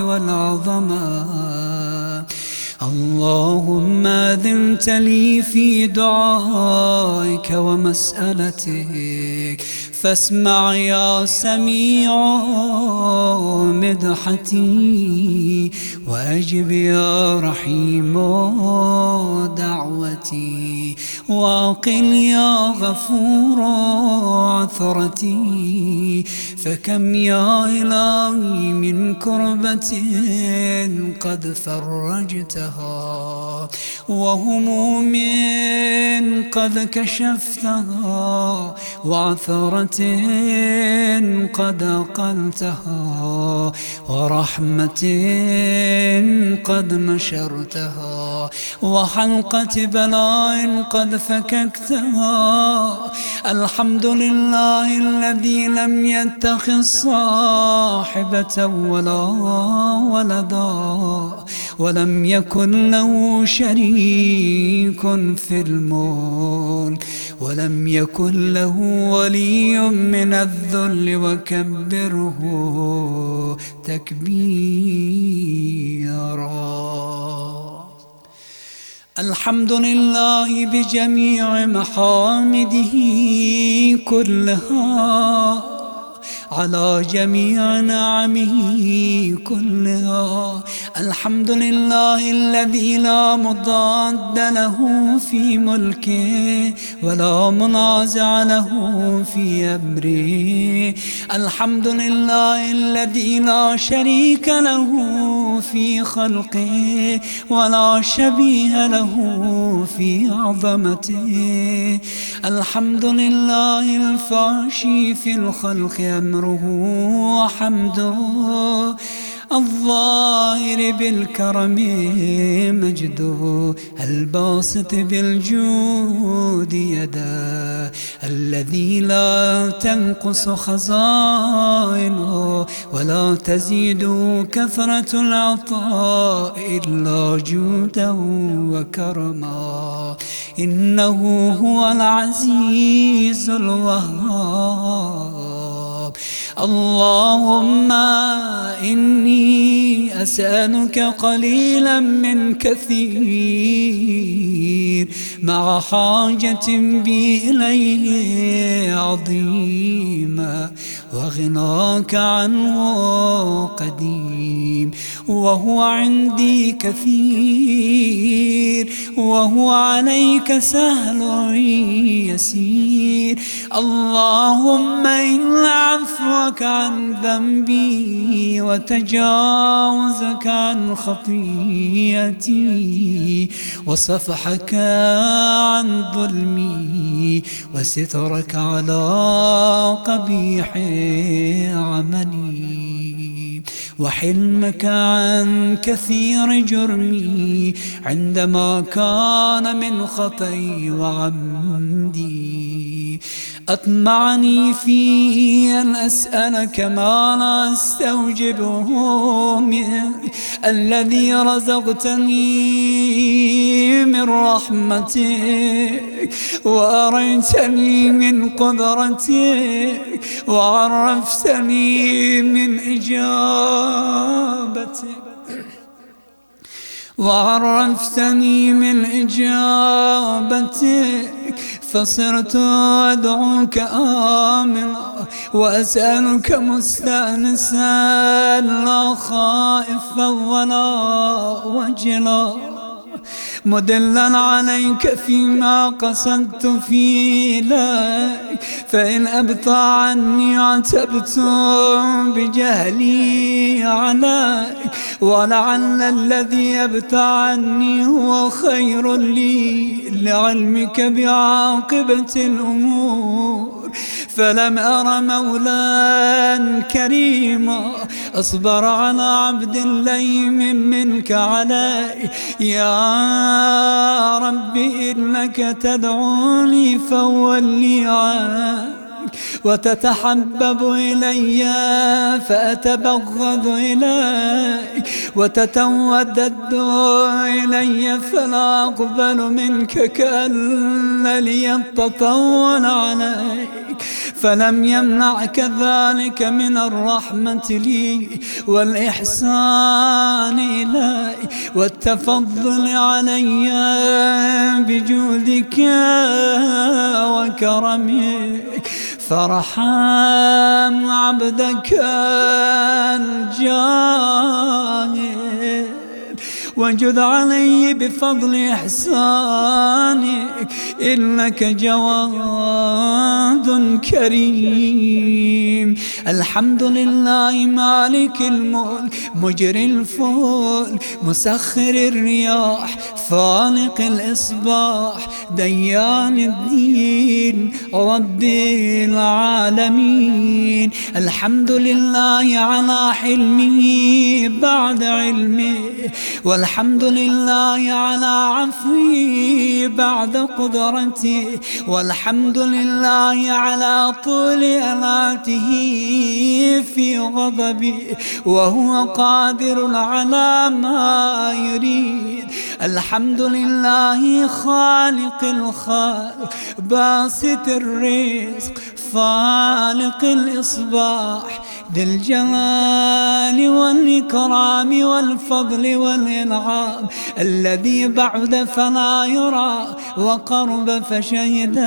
والعظمة. اللهم أذنت لي في دعائك ومسألتك، فاسمع يا سميع مدحتي، وأجب يا رحيم دعوتي، وأقل يا غفور عثرتي. فكم يا إلهي من كربة قد فرجتها، وهموم قد كشفتها، وعثرة قد أقلتها، ورحمة قد نشرتها، وحلقة بلاء قد فككتها. الحمد لله الذي لم يتخذ صاحبة ولا ولدا، ولم يكن له شريك في الملك، ولم يكن له ولي من الذل، وكبره تكبيرا. الحمد لله بجميع محامده كلها، على جميع نعمه كلها. الحمد لله الذي لا مضاد له في ملكه، ولا منازع له في أمره. الحمد لله الذي لا شريك له في خلقه، ولا شبيه له في عظمته. الحمد لله الفاشي في الخلق أمره وحمده، الظاهر بالكرم مجده، الباسط بالجود يده، الذي لا تنقص خزائنه ولا تزيد كثرة العطاء إلا جودا وكرما. إنه هو العزيز الوهاب. اللهم إني أسألك قليلا من كثير، مع حاجة بي إليه عظيمة، وغناك عنه قديم، وهو عندي كثير، وهو عليك سهل يسير. اللهم إن عفوك عن ذنبي وتجاوزك عن خطيئتي وصفحك عن ظلمي وسترك على قبيح عملي وحلمك عن كثير جرمي عندما كان من خطئي وعمدي. أطمعني في أن أسألك ما لا أستوجبه منك، الذي رزقتني من رحمتك وأريتني من قدرتك وعرفتني من إجابتك فصرت أدعوك آمنا وأسألك مستأنسا لا خائفا ولا وجلا، مدلا عليك فيما قصدت فيه لك، فإن أبطى عني عتبت بجهلي عليك، ولعل الذي أبطى عني هو خير لي لعلمك بعاقبة الأمور. فلم أر مولا كريما أصبر على عبد ليم منك علي. يا رب إنك تدعوني فولي عنك، وتتحبب إلي فأتبغض إليك، وتتودد إلي فلا أقبل منك كأن لي التطول عليك. فلم يمنعك ذلك من الرحمة لي والإحسان إلي والتفضل علي بجودك وكرمك. فارحم عبدك الجاهل وجد علي بفضل إحسانك، إنك جواد كريم. الحمد لله مالك الملك مجري الفلك مسخر الرياح فالق الإصباح ديان الدين رب العالمين. الحمد لله على حلمه بعد علمه، والحمد لله على عفوه بعد قدرته، والحمد لله على طول أناته في غضبه وهو قادر على ما يريد. الحمد لله خالق الخلق باسط الرزق فالق الإصباح ذي الجلال والإكرام والفضل والإنعام، الذي بعد فلا يرى وقرب فشهد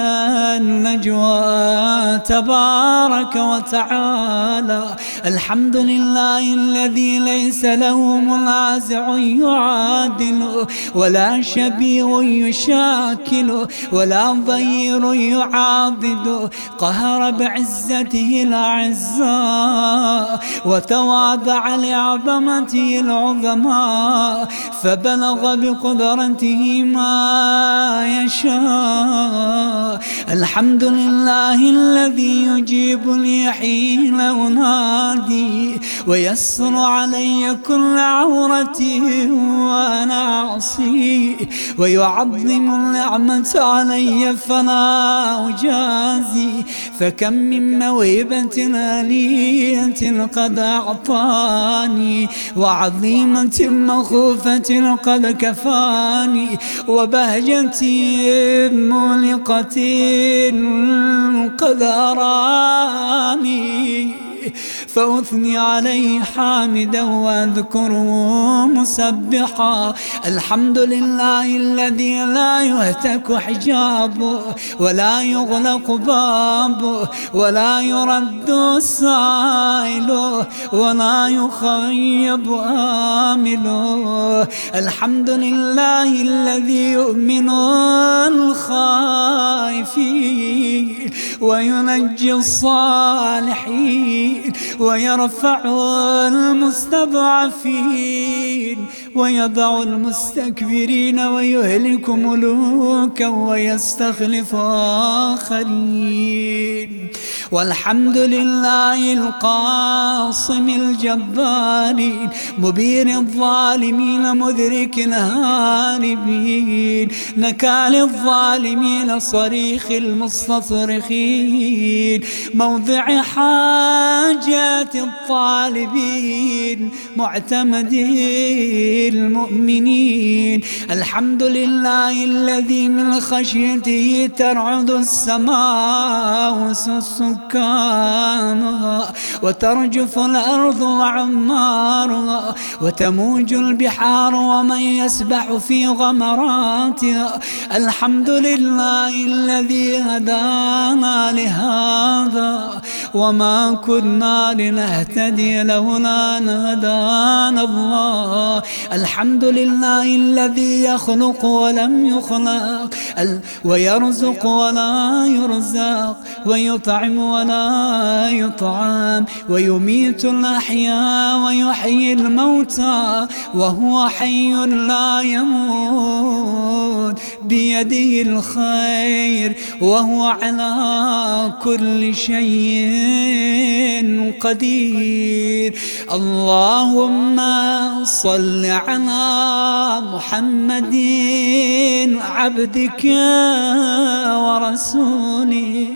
النجوى تبارك وتعالى. الحمد لله الذي ليس له منازع يعادل ولا شبيه يشاكل ولا ضير يعاضد، قهر بعزته الأعزاء وتواضع لعبده عظمته العظمى فبلغ بقدرته ما يشاء. الحمد لله الذي يجيب لي حين أنادي ويسر علي كل عورتي وأنا أعصي، ويعظم النعمة علي فلا أجازي. فكم من موهبة آلية قد أعطاني، وعظيمة مخوفة قد كفاني، وبهجة مولقة قد أراني، فأثني عليه حامدا وأذكره مسبحا. الحمد لله الذي لا يهتك حجابه ولا يغلق بابه ولا يرد سائله ولا يخيب آمله. الحمد لله الذي يؤمن الخائفين وينجي الصالحين ويرفع المستضعفين ويضع المستكبرين ويهلك ملوكا ويستخلف آخرين. والحمد لله القاصم الجبارين مبين الظالمين مدرك الهاربين نكال الظالمين صريخ المستصرخين موضع حاجات الطالبين معتمد المؤمنين. الحمد لله الذي من خشيته ترعد السماء والسكان وترجف الأرض وعمارها وتموج البحار ومن يسبح في غمراتها. الحمد لله الذي هدانا لهذا وما كنا لنهتدي لولا أن هدانا الله. الحمد لله الذي يخلق ولم يخلق ويرزق ولا يرزق ويطعم ولا يطعم ويميت الأحياء ويحيي الموتى وهو حي لا يموت بيده الخير وهو على كل شيء قدير. اللهم صل على محمد عبدك ورسولك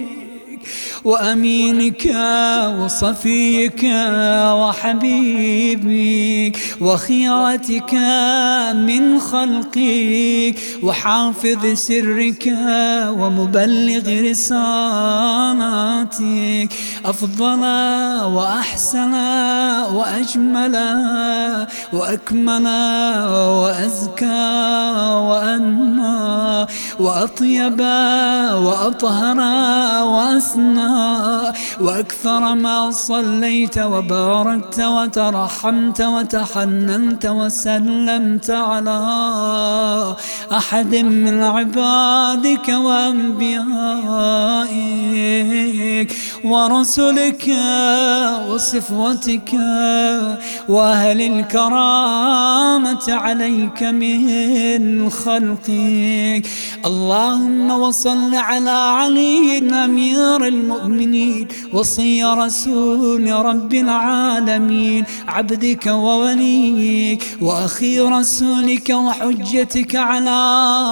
وأمينك وصفيك وحبيبك وخيرتك من خلقك وحافظ سرك ومبلغ رسالاتك أفضل وأحسن وأجمل وأكمل وأزكى وأنمى وأطيب وأطهر وأسنى وأكثر ما صليت وباركت وترحمت وتحننت وسلمت على أحد من عبادك وأنبيائك ورسلك وصفوتك وأهل الكرامة عليك من خلقك. اللهم وصل على علي أمير المؤمنين وصي رسول رب العالمين عبدك ووليك وأخي رسولك وحجتك على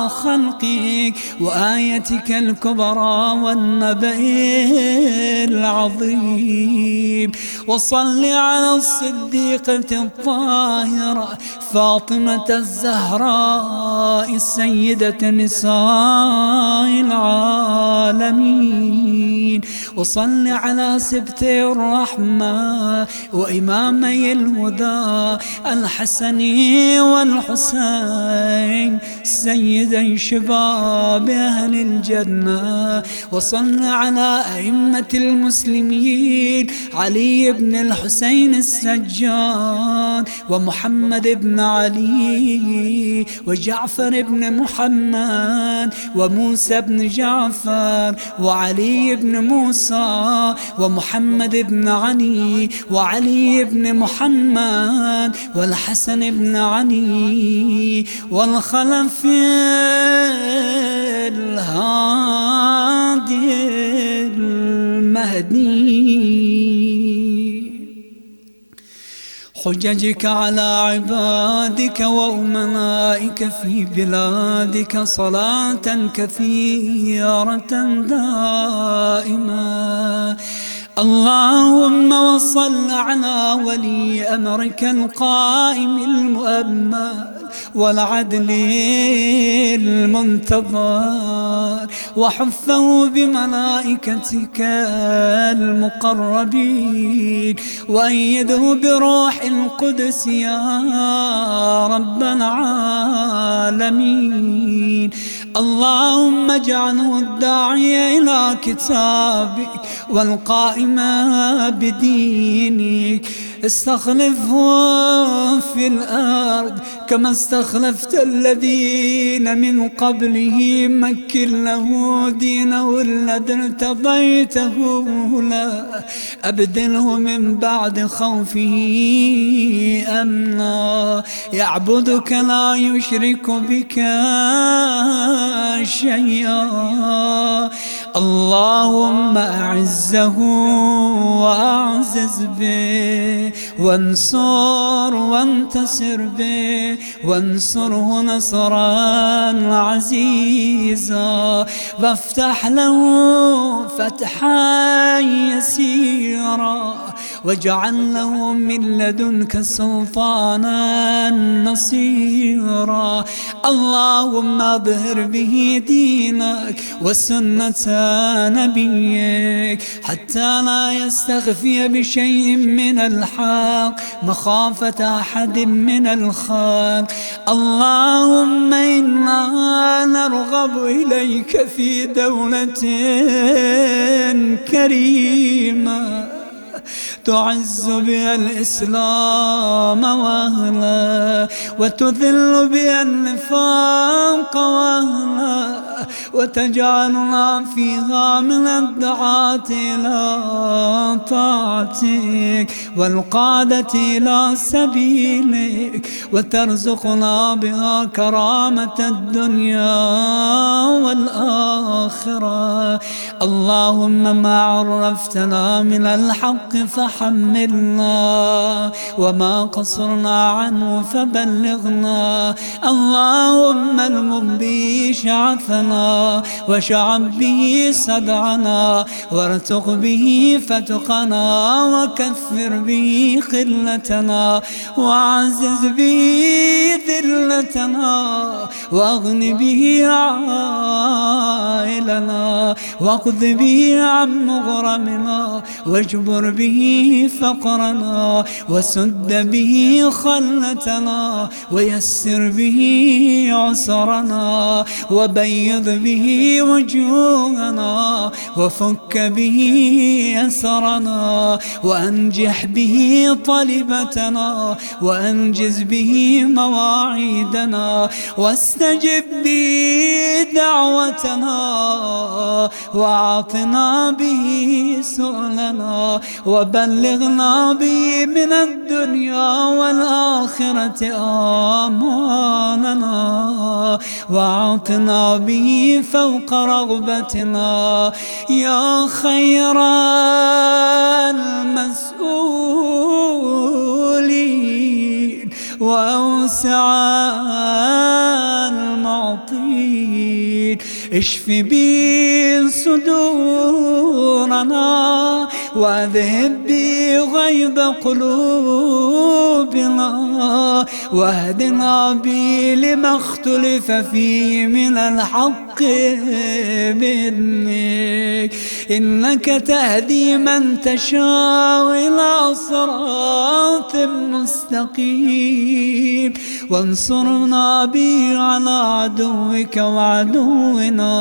خلقك وآيتك الكبرى والنبأ العظيم. وصل على الصديقة الطاهرة فاطمة الزهراء السيدة نساء العالمين. وصل على سبتي الرحمة وإمامي الهدى الحسن والحسين سيدي شباب أهل الجنة. وصل على أئمة المسلمين علي بن الحسين السجاد ومحمد بن علي وجعفر بن محمد وموسى بن جعفر وعلي بن موسى موسى ومحمد بن علي وعلي بن محمد والحسن بن علي والخلف الهادي المهدي. حججك على عبادك وأمنائك في بلادك صلاة كثيرة دائمة. اللهم وصل على ولي أمرك القائم المؤمل والعدل المنتظر وحفه بملائكتك المقربين وأيده بروح القدس يا رب العالمين. اللهم اجعله الداعي إلى كتابك والقائم بدينك. استخلفه في الأرض كما استخلفت الذين من قبله. مكن له دينه الذي ارتضيته له. أبدله من بعد خوفه أمنا يعبدك لا يشرك بك شيئا. اللهم أعزه وأعزز به وانصر وانتصر به وانصره نصرا عزيزا وافتح له فتحا يسيرا واجعل له من لدنك سلطانا نصيرا. اللهم اظهر به دينك وسنة نبيك حتى لا يستخفي بشيء من الحق مخافة أحد من الخلق. اللهم إنا نرغب إليك في دولة كريمة تعز بها الإسلام وأهله وتذل بها النفاق وأهله وتجعلنا فيها من الدعاة إلى طاعتك والقادة إلى سبيلك وترزقنا بها كرامة الدنيا والآخرة. اللهم ما عرفتنا من الحق فحملنا وما قصرنا عنه فبلغنا. اللهم المم به شعثنا وشعب به صدعنا وارتق به فتقنا وكثر به خلتنا وعزز به ذلتنا واغن به عائلنا واقض به عن مغرمنا واجبر به فقرنا وسد به خلتنا ويسر به عسرنا وبيض به وجوهنا وفك به أسرنا وأنجح به طلبتنا وأنجز به مواعيدنا واستجب به دعوتنا وأعطنا به سؤلنا وبلغنا به من الدنيا والآخرة آمالنا وأعطنا به فوق رغبتنا يا خير المسؤولين وأوسع المعطين. اشف بي صدورنا واذهب بي غيظ قلوبنا واهدنا بي لما اختلف فيه من الحق بإذنك. إنك تهدي من تشاء إلى صراط مستقيم وانصرنا به على عدوك وعدونا.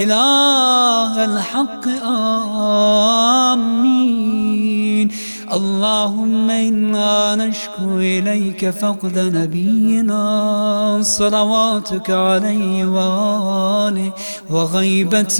إله الحق آمين. اللهم إنا نشكو إليك فقد نبينا صلواتك عليه وآله، وغيبة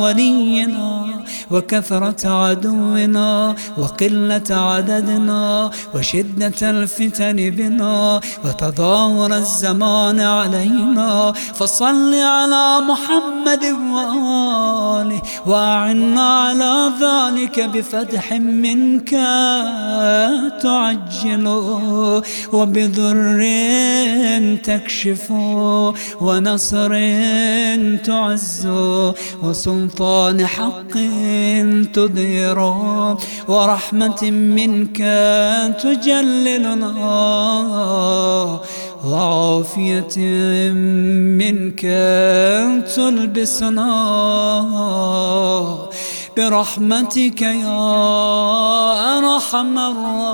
ولينا، وكثرة عدونا، وقلة عددنا، وشدة الفتن بنا، وتظاهر الزمان علينا. فصل على محمد وآله، وأعنا على ذلك بفتح منك تعجل، وبذر تكشف، ونصر تعز، وسلطان حق تظهر، ورحمة منك تجللنا، وعافية منك تلبسنا، برحمتك يا أرحم الراحمين.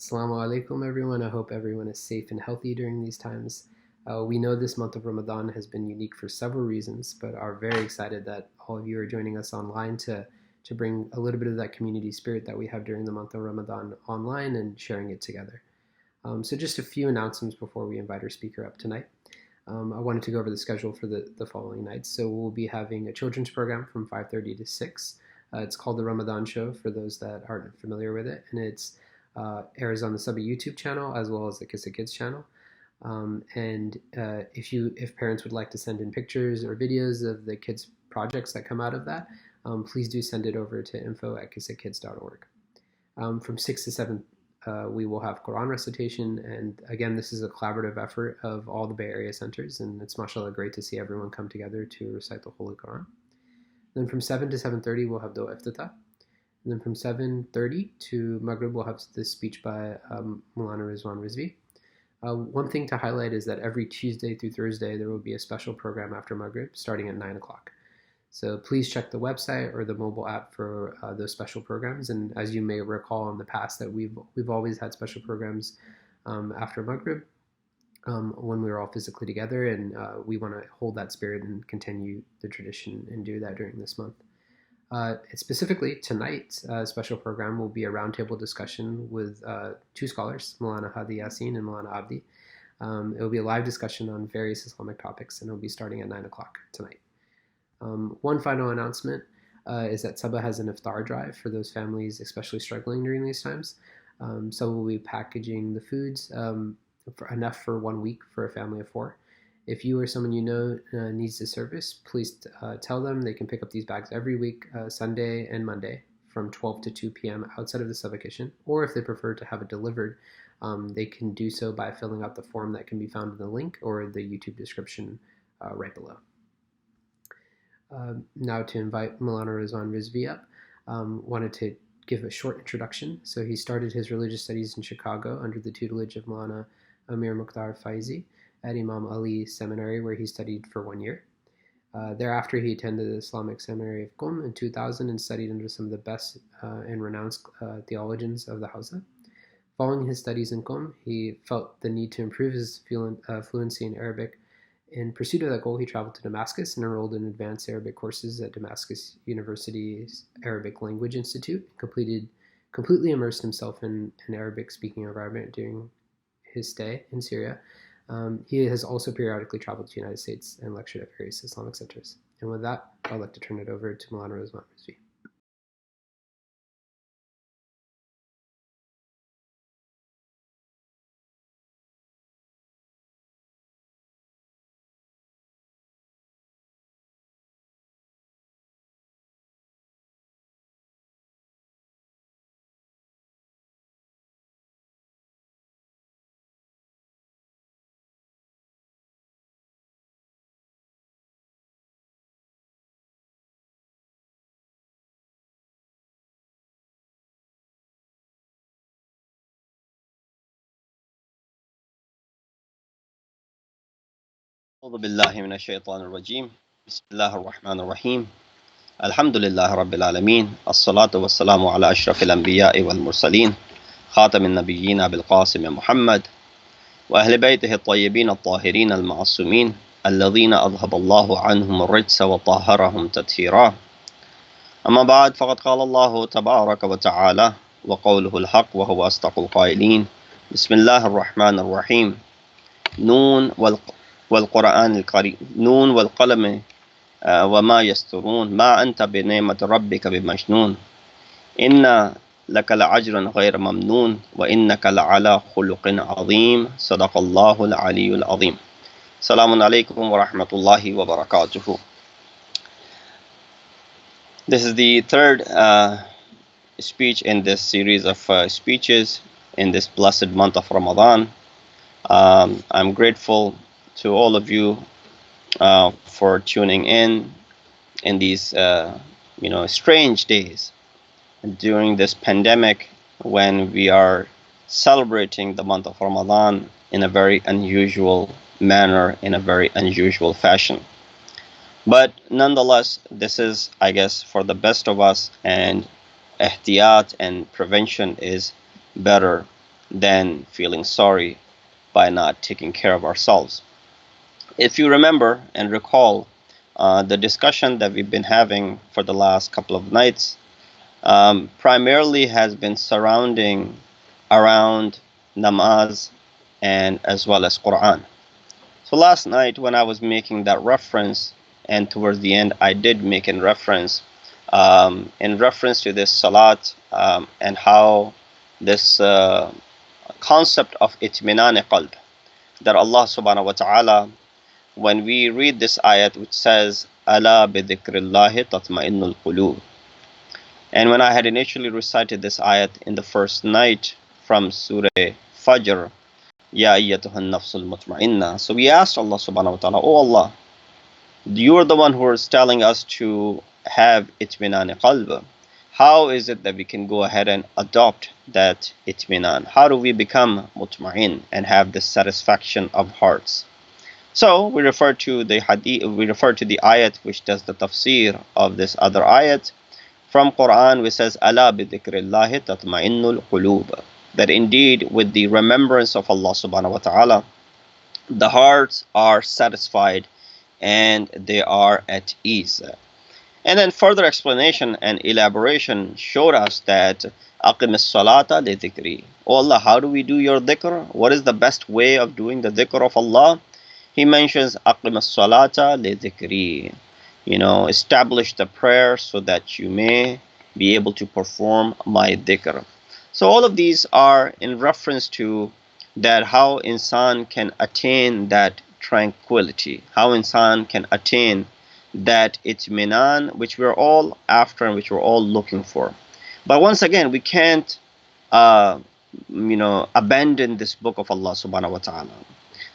Assalamu alaikum, everyone. I hope everyone is safe and healthy during these times. We know this month of Ramadan has been unique for several reasons, but are very excited that all of you are joining us online to bring a little bit of that community spirit that we have during the month of Ramadan online and sharing it together. So just a few announcements before we invite our speaker up tonight. I wanted to go over the schedule for the following nights. So we'll be having a children's program from 5:30 to 6. It's called the Ramadan Show for those that aren't familiar with it, and it's airs on the Saba YouTube channel as well as the Kissa Kids channel. If parents would like to send in pictures or videos of the kids' projects that come out of that, please do send it over to info@kissakids.org. From 6 to 7, we will have Quran recitation, and again, this is a collaborative effort of all the Bay Area centers, and it's mashallah great to see everyone come together to recite the Holy Quran. Then from 7 to 7:30, we'll have Dua Iftitah. And then from 7:30 to Maghrib, we'll have this speech by Moulana Rizwan Rizvi. One thing to highlight is that every Tuesday through Thursday, there will be a special program after Maghrib starting at 9 o'clock. So please check the website or the mobile app for those special programs. And as you may recall in the past, that we've always had special programs after Maghrib when we were all physically together, and we want to hold that spirit and continue the tradition and do that during this month. Specifically, tonight's special program will be a roundtable discussion with two scholars, Moulana Hadi Yassin and Moulana Abdi. It will be a live discussion on various Islamic topics, and it will be starting at 9 o'clock tonight. One final announcement is that Saba has an iftar drive for those families especially struggling during these times. Saba will be packaging the foods enough for 1 week for a family of 4. If you or someone you know needs the service, please tell them. They can pick up these bags every week, Sunday and Monday, from 12 to 2 p.m. outside of the Saba kitchen. Or if they prefer to have it delivered, they can do so by filling out the form that can be found in the link or the YouTube description right below. Now to invite Moulana Rizwan Rizvi up, wanted to give a short introduction. So he started his religious studies in Chicago under the tutelage of Moulana Amir Mukhtar Faizi at Imam Ali Seminary, where he studied for 1 year. Thereafter, he attended the Islamic Seminary of Qom in 2000 and studied under some of the best and renowned theologians of the Hausa. Following his studies in Qom, he felt the need to improve his fluency in Arabic. In pursuit of that goal, he traveled to Damascus and enrolled in advanced Arabic courses at Damascus University's Arabic Language Institute, and completely immersed himself in an Arabic-speaking environment during his stay in Syria. He has also periodically traveled to the United States and lectured at various Islamic centers. And with that, I'd like to turn it over to Moulana Rizwan Rizvi. أعوذ بالله من الشيطان الرجيم بسم الله الرحمن الرحيم الحمد لله رب العالمين الصلاة والسلام على أشرف الأنبياء والمرسلين خاتم النبيين بالقاسم محمد وأهل بيته الطيبين الطاهرين المعصومين الذين أذهب الله عنهم الرجس وطهرهم تطهيرا أما بعد فقد قال الله تبارك وتعالى وقوله الحق وهو أصدق القائلين بسم الله الرحمن الرحيم نون والقرآن الكريم نون والقلم وما يسترون ما أنت بنعمة ربك بمجنون إن لك لأجرا غير ممنون وإنك لعلى خلق عظيم صدق الله العلي العظيم. السلام عليكم ورحمة الله وبركاته. This is the third speech in this series of speeches in this blessed month of Ramadan. I'm grateful to all of you for tuning in these strange days during this pandemic, when we are celebrating the month of Ramadan in a very unusual manner, in a very unusual fashion. But nonetheless, this is, I guess, for the best of us, and ihtiyat and prevention is better than feeling sorry by not taking care of ourselves. If you remember and recall the discussion that we've been having for the last couple of nights, primarily has been surrounding around namaz and as well as Quran. So last night when I was making that reference, and towards the end I did make in reference to this salat and how this concept of itminan qalb, that Allah subhanahu wa ta'ala, when we read this ayat which says ala bi dhikrillahi tatma'innul qulub, and when I had initially recited this ayat in the first night from Surah Fajr, ya ayyatuhan nafsul mutma'inna, so we asked Allah subhanahu wa ta'ala, oh Allah, you are the one who is telling us to have itminan qalb. How is it that we can go ahead and adopt that itminan? How do we become mutma'in and have this satisfaction of hearts? So we refer to the hadith, we refer to the ayat which does the tafsir of this other ayat from Quran, which says, "Ala bi dhikrillahi tatma'innul qulub." That indeed, with the remembrance of Allah subhanahu wa taala, the hearts are satisfied and they are at ease. And then further explanation and elaboration showed us that Aqim as-salata li dhikri. Oh Allah, how do we do your dhikr? What is the best way of doing the dhikr of Allah? He mentions Aqim as-salata li dhikri. Establish the prayer so that you may be able to perform my dhikr. So all of these are in reference to that how insan can attain that tranquility, how insan can attain that itminan which we're all after and which we're all looking for. But once again, we can't abandon this book of Allah subhanahu wa ta'ala.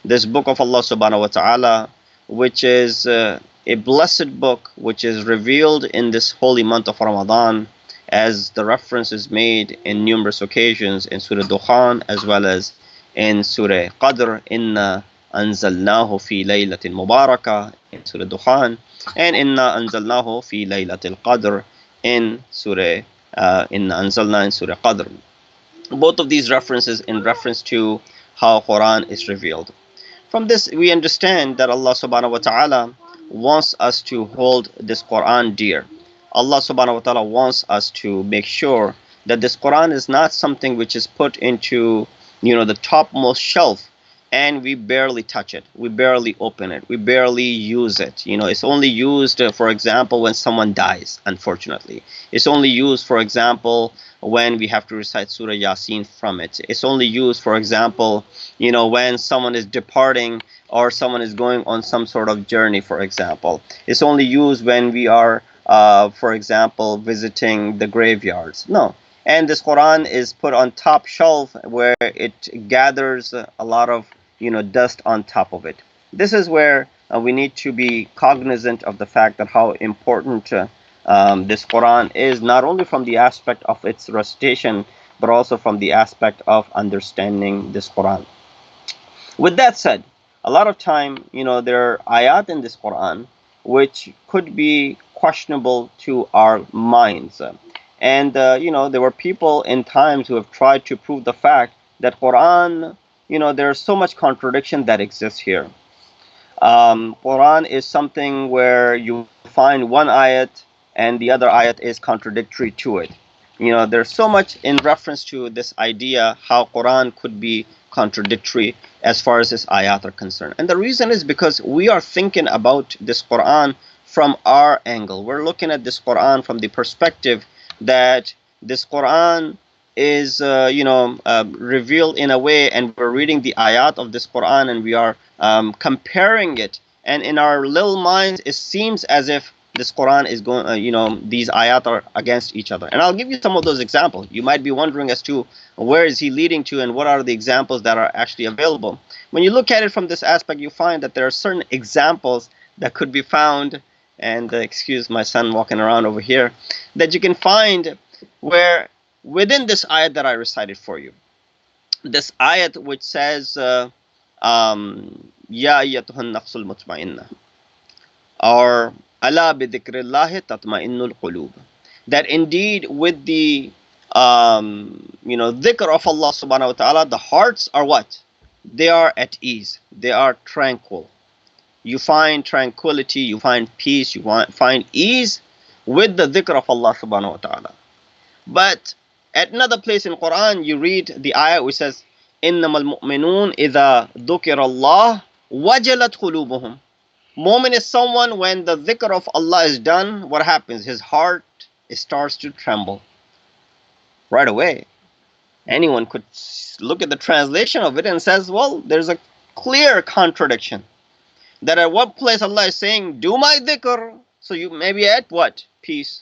This book of Allah subhanahu wa ta'ala, which is a blessed book, which is revealed in this holy month of Ramadan, as the reference is made in numerous occasions in Surah Dukhan as well as in Surah Qadr, Inna anzalnahu fi laylatin mubarakah in Surah Dukhan, and Inna anzalnahu fi laylatil Qadr in Surah Inna anzalna in Surah Qadr. Both of these references in reference to how Quran is revealed. From this we understand that Allah subhanahu wa ta'ala wants us to hold this Quran dear. Allah subhanahu wa ta'ala wants us to make sure that this Quran is not something which is put into the topmost shelf and we barely touch it, we barely open it, we barely use it. It's only used, for example, when someone dies, unfortunately. It's only used, for example, when we have to recite Surah Yasin from it. It's only used, for example, when someone is departing or someone is going on some sort of journey, for example. It's only used when we are, for example, visiting the graveyards. No. And this Quran is put on top shelf where it gathers a lot of dust on top of it. This is where we need to be cognizant of the fact that how important this Quran is, not only from the aspect of its recitation, but also from the aspect of understanding this Quran. With that said, a lot of time, there are ayat in this Quran which could be questionable to our minds. And there were people in times who have tried to prove the fact that Quran, there's so much contradiction that exists here. Quran is something where you find one ayat and the other ayat is contradictory to it. There's so much in reference to this idea how Quran could be contradictory as far as this ayat are concerned. And the reason is because we are thinking about this Quran from our angle. We're looking at this Quran from the perspective that this Quran is revealed in a way, and we're reading the ayat of this Quran and we are comparing it, and in our little minds it seems as if this Quran is going these ayat are against each other. And I'll give you some of those examples. You might be wondering as to where is he leading to and what are the examples that are actually available. When you look at it from this aspect, you find that there are certain examples that could be found, and excuse my son walking around over here, that you can find where within this ayat that I recited for you, this ayat which says Ya ayyatuhan nafsul mutma'inna, or Ala bi dhikrillahi tatma'innul qulub, that indeed with the dhikr of Allah subhanahu wa ta'ala, the hearts are what? They are at ease, they are tranquil. You find tranquility, you find peace, you find ease with the dhikr of Allah subhanahu wa ta'ala. But at another place in Quran, you read the ayah which says, إِنَّمَا الْمُؤْمِنُونَ إِذَا ذُكِرَ اللَّهُ وَجَلَتْ قُلُوبُهُم. Mu'min is someone when the dhikr of Allah is done, what happens? His heart starts to tremble right away. Anyone could look at the translation of it and says, well, there's a clear contradiction. That at one place Allah is saying, do my dhikr, so you may be at what? Peace.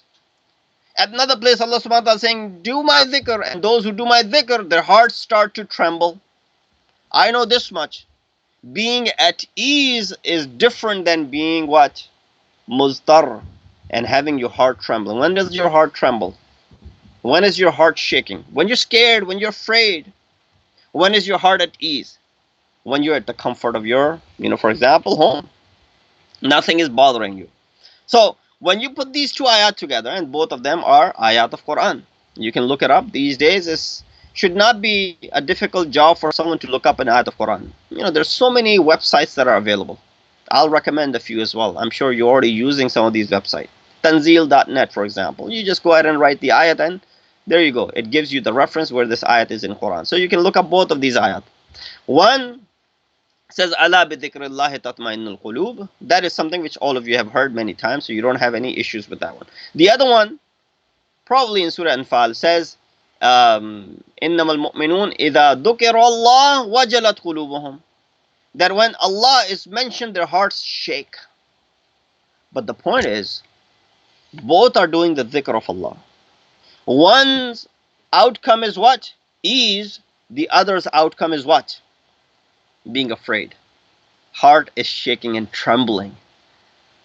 At another place Allah subhanahu wa ta'ala is saying, do my dhikr, and those who do my dhikr, their hearts start to tremble. I know this much. Being at ease is different than being what? Muztar, and having your heart trembling. When does your heart tremble? When is your heart shaking? When you're scared, when you're afraid. When is your heart at ease? when you're at the comfort of your, for example, home. Nothing is bothering you. So when you put these two ayat together, and both of them are ayat of Quran, you can look it up. These days, it should not be a difficult job for someone to look up an ayat of Quran. There's so many websites that are available. I'll recommend a few as well. I'm sure you're already using some of these websites. Tanzil.net, for example. You just go ahead and write the ayat, and there you go. It gives you the reference where this ayat is in Quran. So you can look up both of these ayat. One says, "Ala bi dhikrillahi tatma'innul qulub." That is something which all of you have heard many times, so you don't have any issues with that one. The other one, probably in Surah Anfal, says, "Innamal mu'minun idha dhukira Allah wajalat qulubuhum." That when Allah is mentioned, their hearts shake. But the point is, both are doing the dhikr of Allah. One's outcome is what? Ease. The other's outcome is what? Being afraid. Heart is shaking and trembling.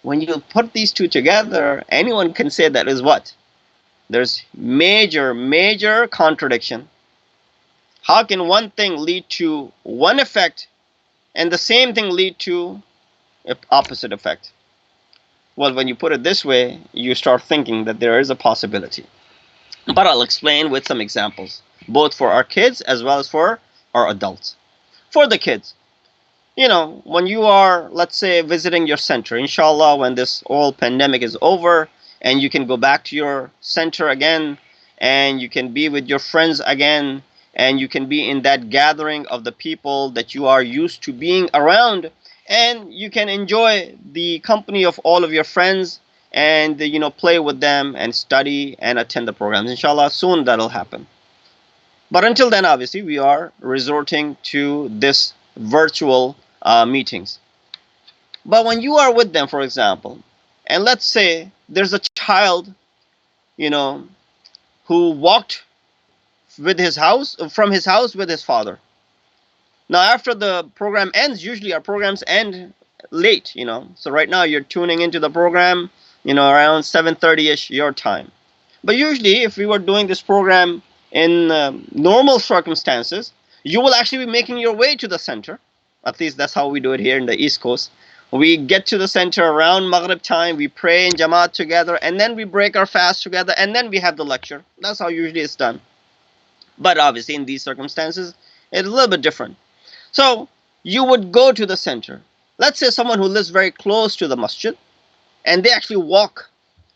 When you put these two together, anyone can say that is what? There's major contradiction. How can one thing lead to one effect and the same thing lead to an opposite effect? Well, when you put it this way, you start thinking that there is a possibility. But I'll explain with some examples, both for our kids as well as for our adults. For the kids, when you are, let's say, visiting your center, inshallah, when this whole pandemic is over and you can go back to your center again and you can be with your friends again and you can be in that gathering of the people that you are used to being around, and you can enjoy the company of all of your friends and play with them and study and attend the programs. Inshallah, soon that'll happen. But until then, obviously, we are resorting to this virtual meetings. But when you are with them, for example, and let's say there's a child, who walked from his house with his father. Now, after the program ends, usually our programs end late, So right now you're tuning into the program, around 7:30ish your time. But usually, if we were doing this program in normal circumstances, you will actually be making your way to the center. At least that's how we do it here in the East Coast. We get to the center around Maghrib time, we pray in Jamaat together, and then we break our fast together, and then we have the lecture. That's how usually it's done. But obviously, in these circumstances, it's a little bit different. So you would go to the center. Let's say someone who lives very close to the masjid, and they actually walk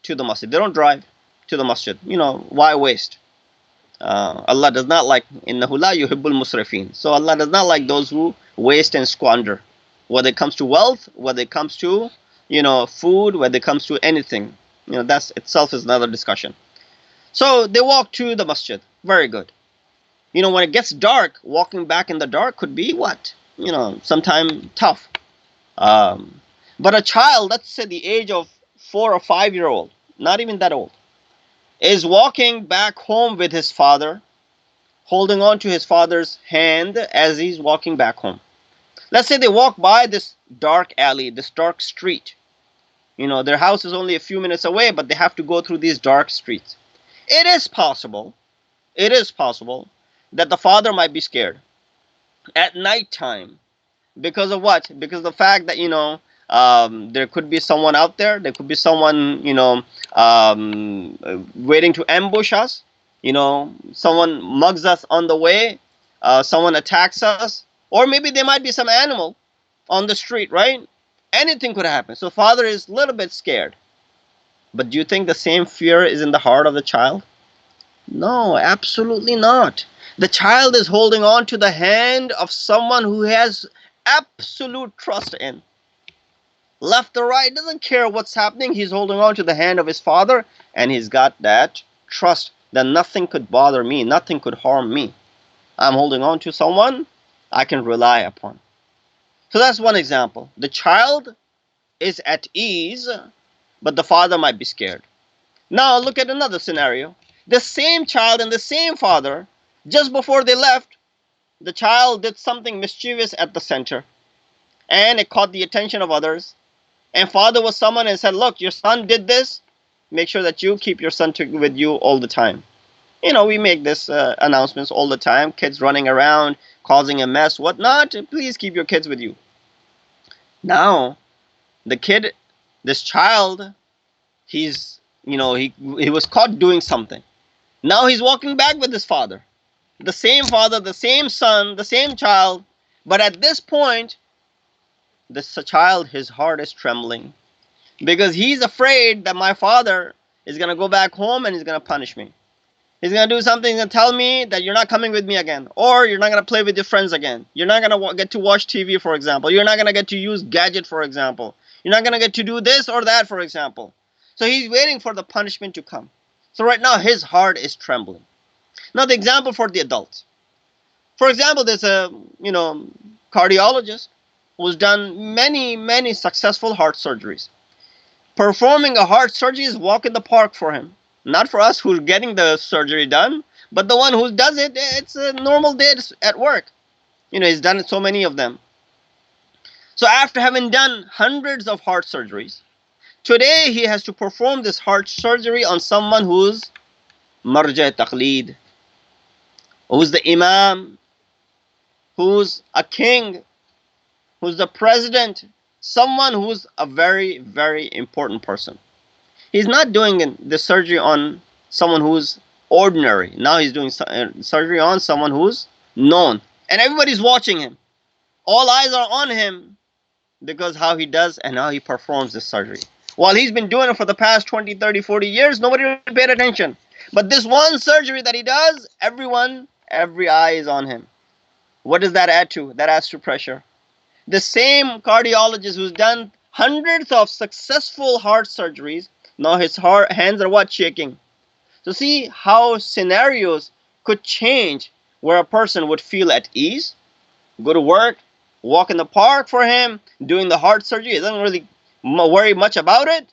to the masjid. They don't drive to the masjid. Why waste? Allah does not like, innahu la yuhibbul musrifin. So Allah does not like those who waste and squander. Whether it comes to wealth, whether it comes to, food, whether it comes to anything. That's itself is another discussion. So they walk to the masjid. Very good. When it gets dark, walking back in the dark could be what? Sometime tough. But a child, let's say the age of 4 or 5-year-old, not even that old, is walking back home with his father, holding on to his father's hand as he's walking back home. Let's say they walk by this dark alley, this dark street. Their house is only a few minutes away, but they have to go through these dark streets. It is possible that the father might be scared at night time. Because of what? Because of the fact that, there could be someone out there. There could be someone, waiting to ambush us. Someone mugs us on the way. Someone attacks us. Or maybe there might be some animal on the street, right? Anything could happen. So father is a little bit scared. But do you think the same fear is in the heart of the child? No, absolutely not. The child is holding on to the hand of someone who has absolute trust in. Left or right, doesn't care what's happening. He's holding on to the hand of his father, and he's got that trust that nothing could bother me, nothing could harm me. I'm holding on to someone I can rely upon. So that's one example. The child is at ease, but the father might be scared. Now look at another scenario. The same child and the same father, just before they left, the child did something mischievous at the center, and it caught the attention of others. And father was summoned and said, look, your son did this. Make sure that you keep your son with you all the time. We make this announcements all the time. Kids running around, causing a mess, whatnot. Please keep your kids with you. Now, the kid, this child, he's, he was caught doing something. Now he's walking back with his father. The same father, the same son, the same child. But at this point, this child, his heart is trembling because he's afraid that my father is going to go back home and he's going to punish me. He's going to do something. He's going to tell me that you're not coming with me again, or you're not going to play with your friends again. You're not going to get to watch TV, for example. You're not going to get to use gadget, for example. You're not going to get to do this or that, for example. So he's waiting for the punishment to come. So right now his heart is trembling. Now the example for the adults. For example, there's a cardiologist who's done many successful heart surgeries. Performing a heart surgery is walk in the park for him. Not for us who's getting the surgery done, but the one who does it, it's a normal day at work. He's done so many of them. So after having done hundreds of heart surgeries, today he has to perform this heart surgery on someone who's marja taqleed, who's the imam, who's a king, who's the president, someone who's a very, very important person. He's not doing the surgery on someone who's ordinary. Now he's doing surgery on someone who's known. And everybody's watching him. All eyes are on him because how he does and how he performs this surgery. While he's been doing it for the past 20, 30, 40 years, nobody paid attention. But this one surgery that he does, every eye is on him. What does that add to? That adds to pressure. The same cardiologist who's done hundreds of successful heart surgeries, now his hands are shaking. So see how scenarios could change where a person would feel at ease, go to work, walk in the park for him, doing the heart surgery. He doesn't really worry much about it.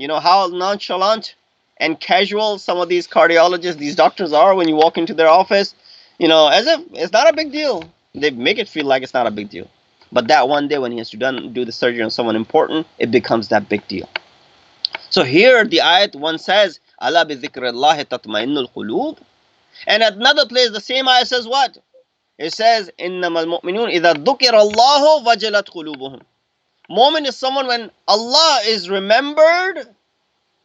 How nonchalant and casual some of these cardiologists, these doctors are when you walk into their office, as if it's not a big deal. They make it feel like it's not a big deal. But that one day when he has to do the surgery on someone important, it becomes that big deal. So here the ayat one says, "Ala bi dhikrillahi tatma'innul qulub." And at another place the same ayat says what? It says, "Innamal mu'minun idha dhukirallahu wajilat qulubuhum." Mu'min is someone when Allah is remembered,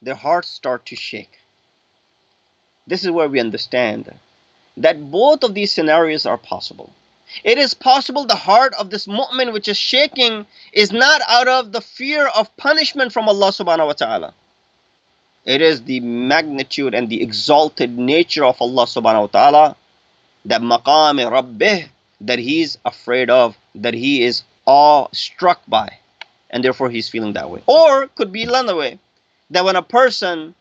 their hearts start to shake. This is where we understand that both of these scenarios are possible. It is possible the heart of this mu'min which is shaking is not out of the fear of punishment from Allah subhanahu wa ta'ala. It is the magnitude and the exalted nature of Allah subhanahu wa ta'ala, that maqam rabbih, that he's afraid of, that he is awe-struck by, and therefore he's feeling that way. Or could be another way, that when a person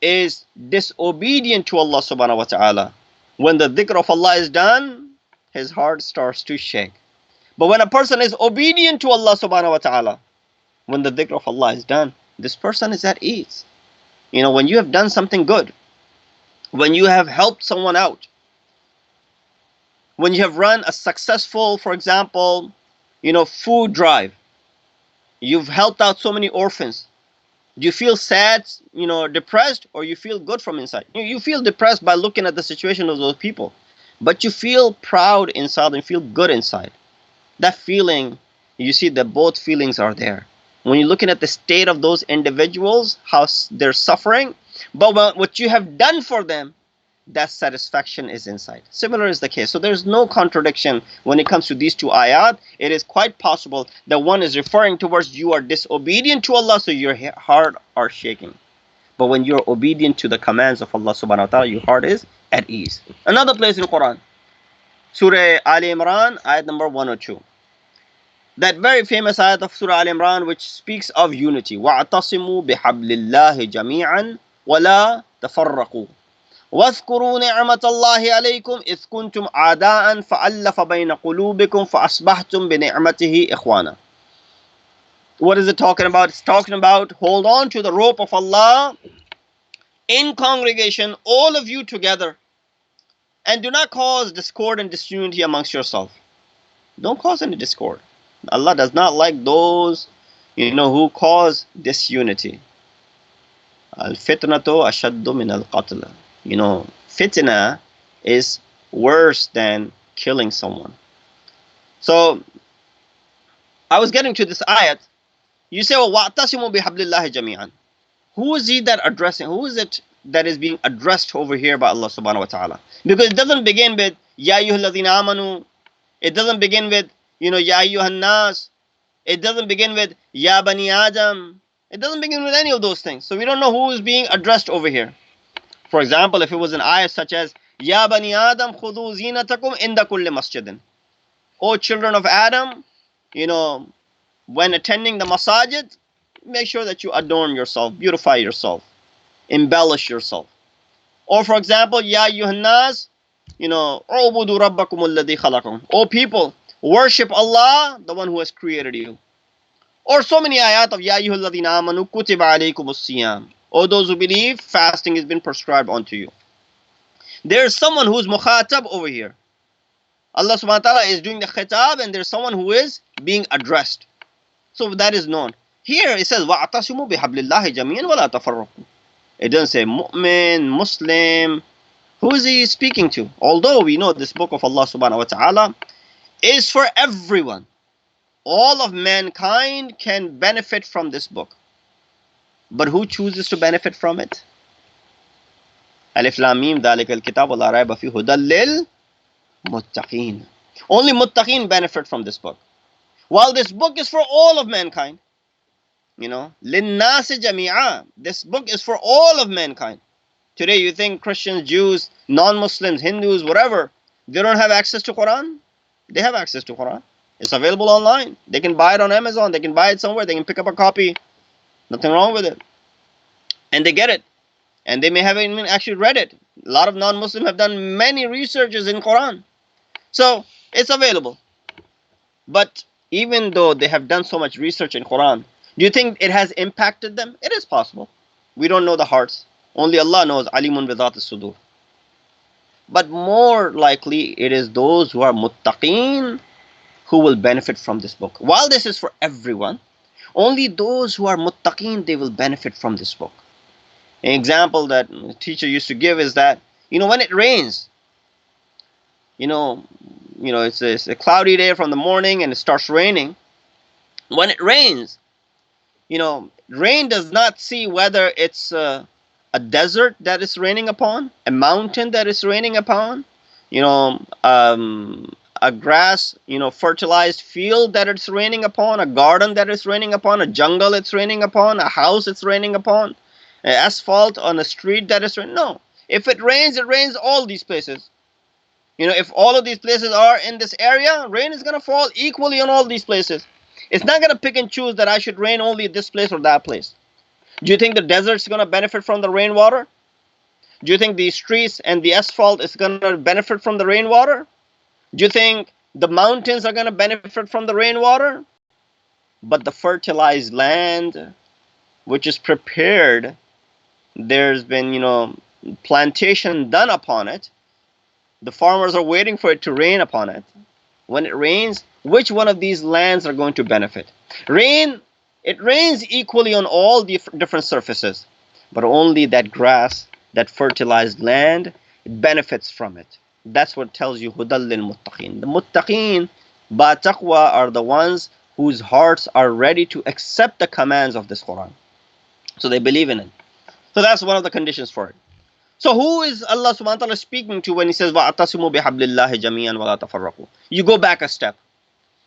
is disobedient to Allah subhanahu wa ta'ala, when the dhikr of Allah is done, his heart starts to shake. But when a person is obedient to Allah subhanahu wa ta'ala, when the dhikr of Allah is done, this person is at ease. When you have done something good, when you have helped someone out, when you have run a successful, for example, food drive, you've helped out so many orphans, do you feel sad, depressed, or you feel good from inside? You feel depressed by looking at the situation of those people, but you feel proud inside and feel good inside. That feeling, you see that both feelings are there. When you're looking at the state of those individuals, how they're suffering, but what you have done for them, that satisfaction is inside. Similar is the case. So there's no contradiction when it comes to these two ayat. It is quite possible that one is referring towards you are disobedient to Allah, so your heart are shaking. But when you're obedient to the commands of Allah subhanahu wa ta'ala, your heart is at ease. Another place in Quran, Surah Al Imran, ayat number 102. That very famous ayat of Surah Al Imran which speaks of unity. وَاعْتَصِمُوا بِحَبْلِ اللَّهِ جَمِيعًا وَلَا تَفَرَّقُوا وَاذْكُرُوا نِعْمَةَ اللَّهِ عَلَيْكُمْ إِذْ كُنْتُمْ أَعْدَاءً فَأَلَّفَ بَيْنَ قُلُوبِكُمْ فَأَصْبَحْتُمْ بِنِعْمَتِهِ إِخْوَانًا. What is it talking about? It's talking about hold on to the rope of Allah in congregation, all of you together, and do not cause discord and disunity amongst yourself. Don't cause any discord. Allah does not like those, who cause disunity. Al-fitnatu ashaddu min al-qatl. Fitna is worse than killing someone. So I was getting to this ayat. You say, well, وَاعْتَصِمُوا بِحَبْلِ اللَّهِ جَمِيعًا. Who is he that addressing? Who is it that is being addressed over here by Allah subhanahu wa ta'ala? Because it doesn't begin with Ya ayyuhalladhina amanu. It doesn't begin with, Ya ayyuhan nas. It doesn't begin with Ya bani Adam. It doesn't begin with any of those things. So we don't know who is being addressed over here. For example, if it was an ayah such as Ya bani Adam khudu zinatakum inda kulli masjidin. O children of Adam, when attending the masajid, make sure that you adorn yourself, beautify yourself, embellish yourself. Or for example, Ya ayyuhannas, ubudu rabbakum alladhi khalaqakum. O people, worship Allah, the one who has created you. Or so many ayat of Ya ayyuhalladhina amanu kutiba alaykumus siyam. O those who believe, fasting has been prescribed unto you. There is someone who is mukhatab over here. Allah subhanahu wa ta'ala is doing the khitab, and there's someone who is being addressed. So that is known. Here it says, وَاعْتَصِمُوا بِحَبْلِ اللَّهِ جَمِيعًا وَلَا تَفَرَّقُوا. It doesn't say mu'min, Muslim. Who is he speaking to? Although we know this book of Allah subhanahu wa ta'ala is for everyone. All of mankind can benefit from this book. But who chooses to benefit from it? Alif Lam Mim ذَلِكَ الْكِتَابُ لَا رَيْبَ فِيهِ هُدًى لِلْمُتَّقِينَ. Only muttaqeen benefit from this book. While this book is for all of mankind. لِلنَّاسِ جَمِيعًا. This book is for all of mankind. Today you think Christians, Jews, non-Muslims, Hindus, whatever, they don't have access to Quran? They have access to Quran. It's available online. They can buy it on Amazon. They can buy it somewhere. They can pick up a copy. Nothing wrong with it. And they get it. And they may have even actually read it. A lot of non-Muslims have done many researches in Quran. So it's available. But even though they have done so much research in Quran, do you think it has impacted them? It is possible. We don't know the hearts. Only Allah knows. Alimun bidat as-sudur. But more likely, it is those who are muttaqeen who will benefit from this book. While this is for everyone, only those who are muttaqeen, they will benefit from this book. An example that a teacher used to give is that, when it rains, it's a cloudy day from the morning and it starts raining. When it rains, rain does not see whether it's a desert that is raining upon, a mountain that is raining upon, a grass, fertilized field that it's raining upon, a garden that it's raining upon, a jungle it's raining upon, a house it's raining upon, asphalt on a street that is raining. No. If it rains all these places. If all of these places are in this area, rain is going to fall equally on all these places. It's not going to pick and choose that I should rain only at this place or that place. Do you think the desert's going to benefit from the rainwater? Do you think the streets and the asphalt is going to benefit from the rainwater? Do you think the mountains are going to benefit from the rainwater? But the fertilized land, which is prepared, there's been, plantation done upon it. The farmers are waiting for it to rain upon it. When it rains, which one of these lands are going to benefit? It rains equally on all the different surfaces, but only that grass, that fertilized land, it benefits from it. That's what tells you hudal lil muttaqin. The muttaqin, ba taqwa, are the ones whose hearts are ready to accept the commands of this Quran. So they believe in it. So that's one of the conditions for it. So who is Allah subhanahu wa ta'ala speaking to when he says وَاعْتَصِمُوا بِحَبْلِ اللَّهِ جَمِيعًا وَلَا تَفَرَّقُوا? You go back a step.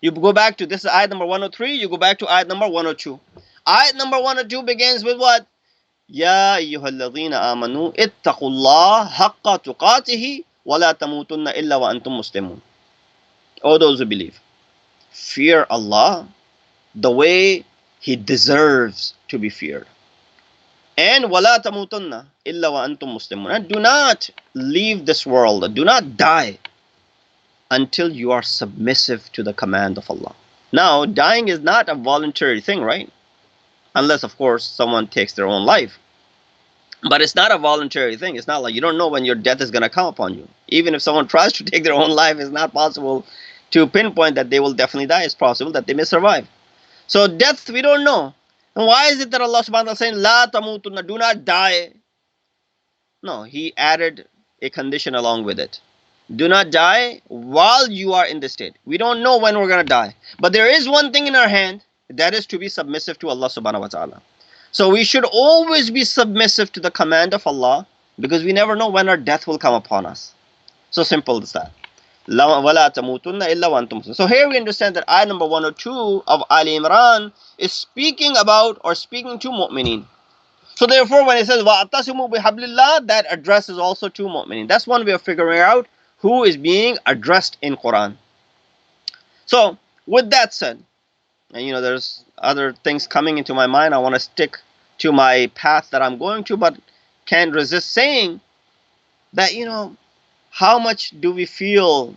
You go back to, this is ayat number 103, you go back to ayat number 102. Ayat number 102 begins with what? يَا أَيُّهَا الَّذِينَ آمَنُوا اتَّقُوا اللَّهَ حَقَّ تُقَاتِهِ وَلَا تَمُوتُنَّ إِلَّا وَأَنْتُمْ مُسْلِمُونَ. O those who believe, fear Allah the way He deserves to be feared. And وَلَا تَمُوتُنَّ إِلَّا وَأَنْتُمْ مُسْلِمُونَ. And do not leave this world, do not die until you are submissive to the command of Allah. Now, dying is not a voluntary thing, right? Unless, of course, someone takes their own life. But it's not a voluntary thing. It's not like you don't know when your death is going to come upon you. Even if someone tries to take their own life, it's not possible to pinpoint that they will definitely die. It's possible that they may survive. So death, we don't know. And why is it that Allah subhanahu wa ta'ala is saying, La tamutunna, do not die? No, He added a condition along with it. Do not die while you are in this state. We don't know when we're going to die. But there is one thing in our hand, that is to be submissive to Allah subhanahu wa ta'ala. So we should always be submissive to the command of Allah, because we never know when our death will come upon us. So simple as that. وَلَا تَمُوتُنَّ إِلَّا وَأَنْتُمْ مُسْلِمُونَ. So here we understand that ayah number 102 of Ali Imran is speaking about, or speaking to mu'mineen. So therefore when it says وَأَعْتَصِمُوا بِحَبْلِ اللَّهِ, that addresses also to mu'mineen. That's one way of figuring out who is being addressed in Quran. So with that said, and there's other things coming into my mind. I want to stick to my path that I'm going to, but can't resist saying that, how much do we feel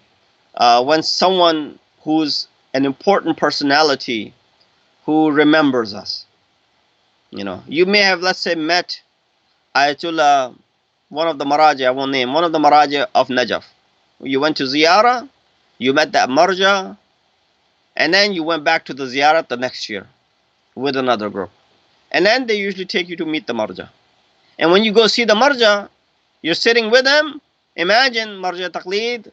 when someone who's an important personality who remembers us? You may have, let's say, met Ayatollah, one of the Maraja, I won't name, one of the Maraja of Najaf. You went to Ziyarah, you met that Marja, and then you went back to the Ziyarah the next year with another group. And then they usually take you to meet the Marja. And when you go see the Marja, you're sitting with him. Imagine Marja Taqleed,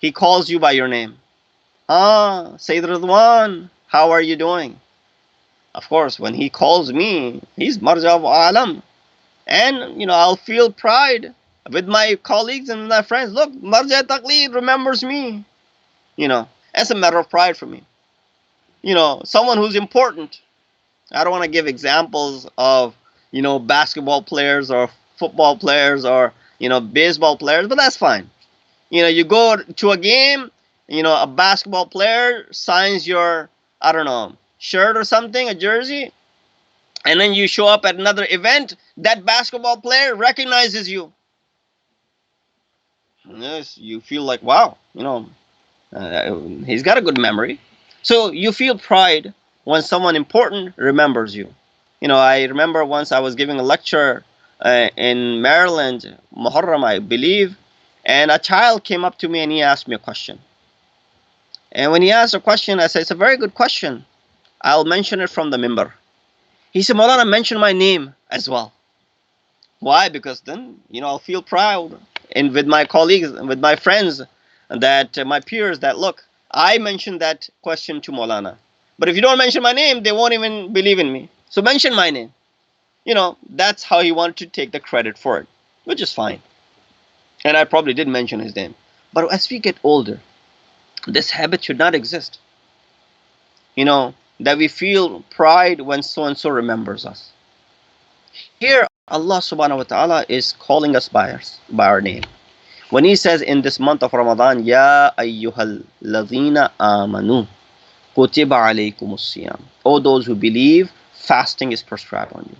he calls you by your name. Sayyid Rizwan, how are you doing? Of course, when he calls me, he's Marja of Alam. And, I'll feel pride with my colleagues and my friends. Look, Marja Taqleed remembers me. That's a matter of pride for me. Someone who's important. I don't want to give examples of, basketball players or football players or, baseball players, but that's fine. You go to a game, a basketball player signs your, I don't know, shirt or something, a jersey, and then you show up at another event, that basketball player recognizes you. Yes, you feel like, wow, he's got a good memory. So you feel pride when someone important remembers you. I remember once I was giving a lecture in Maryland, Muharram, I believe, and a child came up to me and he asked me a question. And when he asked a question, I said, it's a very good question. I'll mention it from the mimbar. He said, Moulana, mention my name as well. Why? Because then, I'll feel proud and with my colleagues, with my friends, that my peers, that look, I mentioned that question to Moulana. But if you don't mention my name, they won't even believe in me. So mention my name. That's how he wanted to take the credit for it, which is fine. And I probably did mention his name. But as we get older, this habit should not exist. That we feel pride when so-and-so remembers us. Here, Allah subhanahu wa ta'ala is calling us by our name. When He says in this month of Ramadan, Ya ayyuhal ladhina amanu, kutiba alaykumus siyam. O those who believe, fasting is prescribed on you.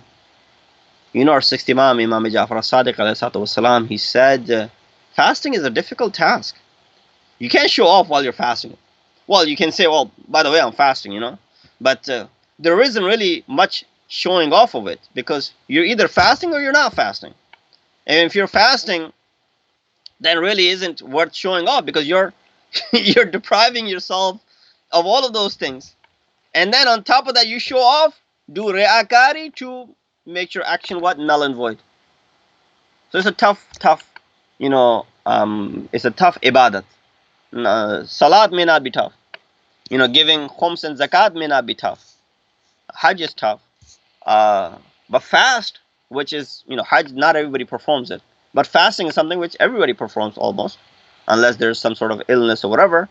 Our sixth Imam, Imam Ja'far as-Sadiq alayhi wasalam, he said, fasting is a difficult task. You can't show off while you're fasting. Well, you can say, well, by the way, I'm fasting, But there isn't really much showing off of it, because you're either fasting or you're not fasting. And if you're fasting, then really isn't worth showing off, because you're depriving yourself of all of those things. And then on top of that, you show off, do re'akari to make your action null and void. So it's a tough, it's a tough ibadat. Salat may not be tough. Giving khums and zakat may not be tough. Hajj is tough. But fast, which is, Hajj, not everybody performs it. But fasting is something which everybody performs almost, unless there's some sort of illness or whatever.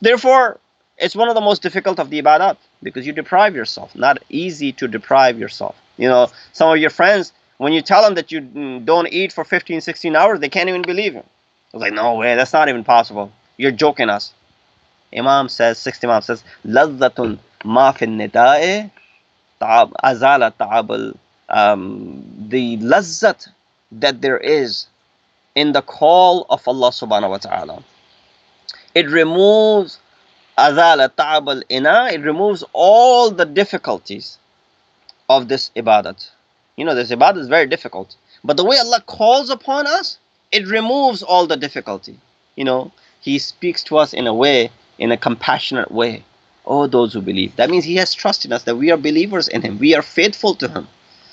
Therefore, it's one of the most difficult of the ibadat, because you deprive yourself. Not easy to deprive yourself. Some of your friends, when you tell them that you don't eat for 15, 16 hours, they can't even believe you. It's like, no way, that's not even possible. You're joking us. Sixth Imam says, Lazzatun ma fin nida'i azala ta'abal. The lazzat that there is in the call of Allah subhanahu wa ta'ala, it removes azala ta'abal ina, it removes all the difficulties of this ibadat. This ibadat is very difficult, but the way Allah calls upon us, it removes all the difficulty. He speaks to us in a compassionate way. Oh, those who believe. That means He has trust in us, that we are believers in Him. We are faithful to Him.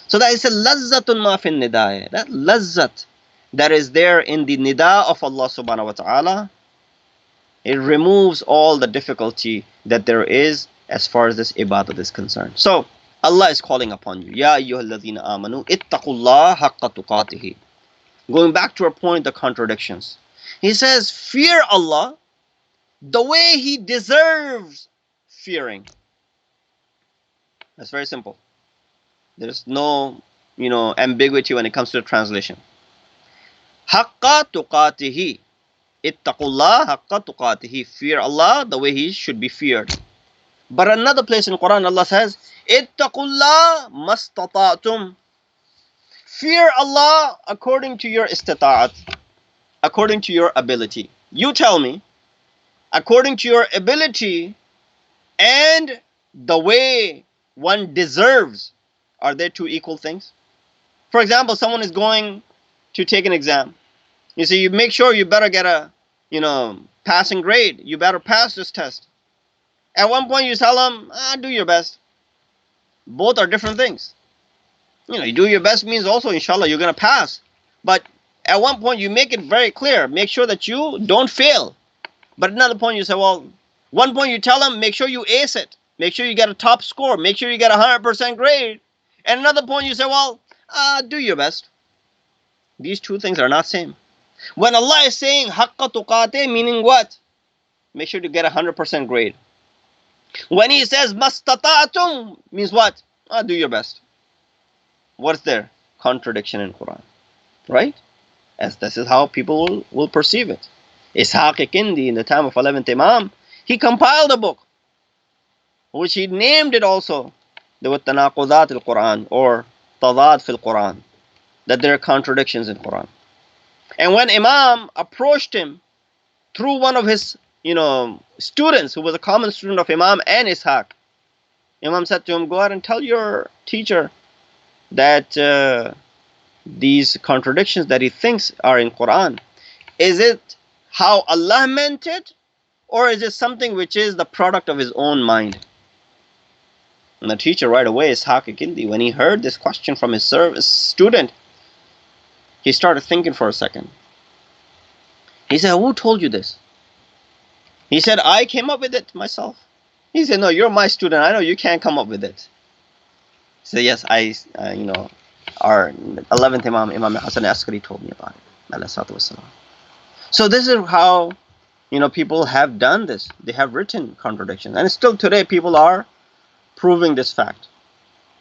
So that is a lazzatun ma fin nidaya. That lazzat, that is there in the nida of Allah subhanahu wa ta'ala, it removes all the difficulty that there is as far as this ibadah is concerned. So Allah is calling upon you. Ya ayyuhalladhina amanu ittaqullaha haqqa tuqatihi. Going back to our point, the contradictions. He says, fear Allah the way He deserves fearing. That's very simple. There's no, ambiguity when it comes to the translation. Haqqa tuqatihi. Ittaqullah haqqa tuqatihi. Fear Allah the way He should be feared. But another place in Quran, Allah says, Ittaqullah mastata'tum. Fear Allah according to your istita'at, according to your ability. You tell me, according to your ability and the way one deserves, are they two equal things? For example, someone is going to take an exam. You say, you make sure you better get a, passing grade. You better pass this test. At one point you tell them, do your best. Both are different things. You do your best means also, inshallah, you're going to pass. But at one point you make it very clear. Make sure that you don't fail. But another point you say, one point you tell them, make sure you ace it. Make sure you get a top score. Make sure you get a 100% grade. And another point you say, do your best. These two things are not same. When Allah is saying, haqqa tuqate, meaning what? Make sure to get a 100% grade. When He says, mastata'atum, means what? Do your best. What's there? Contradiction in Quran. Right? As this is how people will perceive it. Ishaq Kindi, in the time of 11th Imam, he compiled a book, which he named it also, the Tanaqudat al-Quran, or Tadad fil Quran, that there are contradictions in Quran. And when Imam approached him through one of his, students, who was a common student of Imam and Ishaq, Imam said to him, go ahead and tell your teacher that these contradictions that he thinks are in Quran, is it how Allah meant it, or is it something which is the product of his own mind? And the teacher right away, Ishaq Kindi, when he heard this question from his student, he started thinking for a second. He said, who told you this? He said, I came up with it myself. He said, no, you're my student. I know you can't come up with it. He said, yes, our 11th Imam, Imam Hassan Askari, told me about it. So this is how, people have done this. They have written contradictions. And still today people are proving this fact.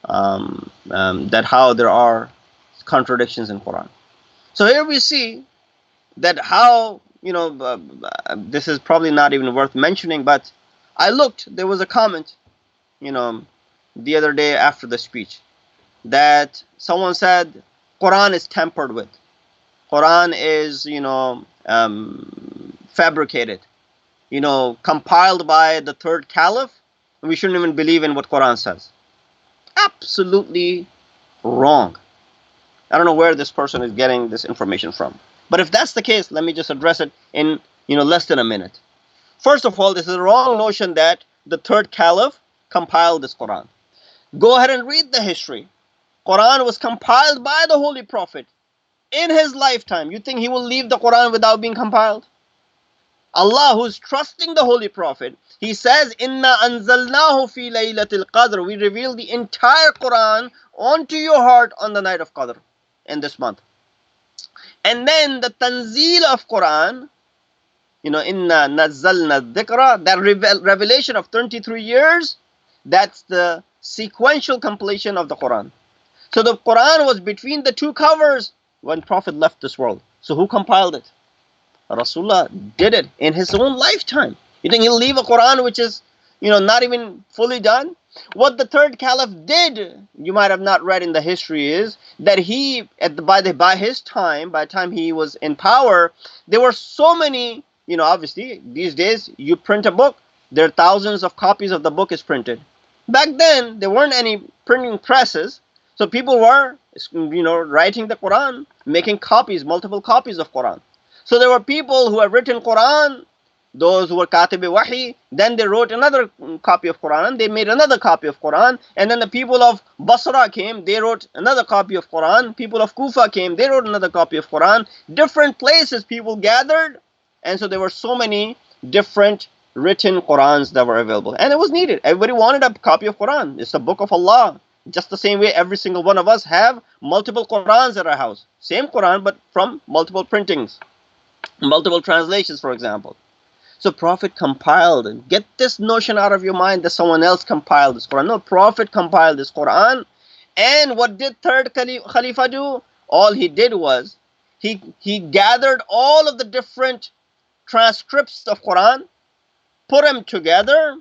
That how there are contradictions in Quran. So here we see that how, this is probably not even worth mentioning, but I looked, there was a comment, the other day after the speech, that someone said Quran is tampered with. Quran is, fabricated, compiled by the third caliph, and we shouldn't even believe in what Quran says. Absolutely wrong. I don't know where this person is getting this information from. But if that's the case, let me just address it in, less than a minute. First of all, this is a wrong notion that the third caliph compiled this Quran. Go ahead and read the history. Quran was compiled by the Holy Prophet in his lifetime. You think he will leave the Quran without being compiled? Allah, who is trusting the Holy Prophet, He says, Inna anzalnahu fi laylatil qadr. We reveal the entire Quran onto your heart on the night of Qadr, in this month. And then the tanzeel of Quran, inna nazzalna dhikra, that revelation of 23 years, that's the sequential completion of the Quran. So the Quran was between the two covers when Prophet left this world. So who compiled it? Rasulullah did it in his own lifetime. You think he'll leave a Quran which is, not even fully done? What the third caliph did, you might have not read in the history, is that he, by the time he was in power, there were so many, obviously these days you print a book, there are thousands of copies of the book is printed. Back then there weren't any printing presses, so people were, writing the Quran, making copies, multiple copies of Quran. So there were people who have written Quran, those who were Katib Wahi, then they wrote another copy of Quran, they made another copy of Quran, and then the people of Basra came, they wrote another copy of Quran, people of Kufa came, they wrote another copy of Quran, different places people gathered, and so there were so many different written Qurans that were available, and it was needed. Everybody wanted a copy of Quran. It's the book of Allah. Just the same way every single one of us have multiple Qurans at our house. Same Quran, but from multiple printings, multiple translations, for example. So Prophet compiled, and get this notion out of your mind that someone else compiled this Quran. No, Prophet compiled this Quran. And what did third Khalifa do? All he did was, he gathered all of the different transcripts of Quran, put them together,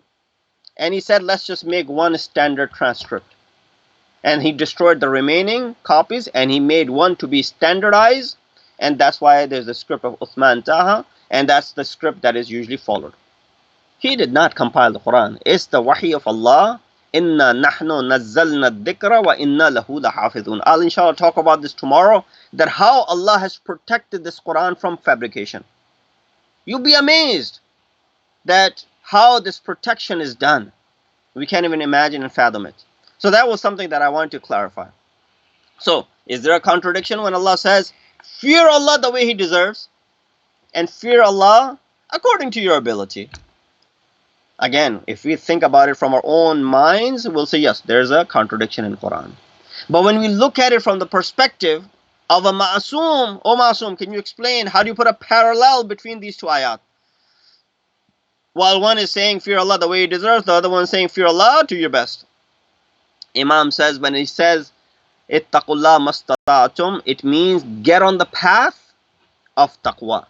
and he said, let's just make one standard transcript. And he destroyed the remaining copies, and he made one to be standardized, and that's why there's the script of Uthman Taha, and that's the script that is usually followed. He did not compile the Quran. It's the wahi of Allah. Inna nahnu nazzalna dhikra wa inna lahu lahafidhun. I'll inshallah talk about this tomorrow, that how Allah has protected this Quran from fabrication. You'll be amazed that how this protection is done. We can't even imagine and fathom it. So that was something that I wanted to clarify. So, is there a contradiction when Allah says, fear Allah the way He deserves, and fear Allah according to your ability? Again, if we think about it from our own minds, we'll say, yes, there's a contradiction in Quran. But when we look at it from the perspective of a ma'asum, oh ma'asum, can you explain, how do you put a parallel between these two ayat? While one is saying, fear Allah the way He deserves, the other one is saying, fear Allah to your best. Imam says, when he says, ittaqullah mastata'tum, it means get on the path of taqwa.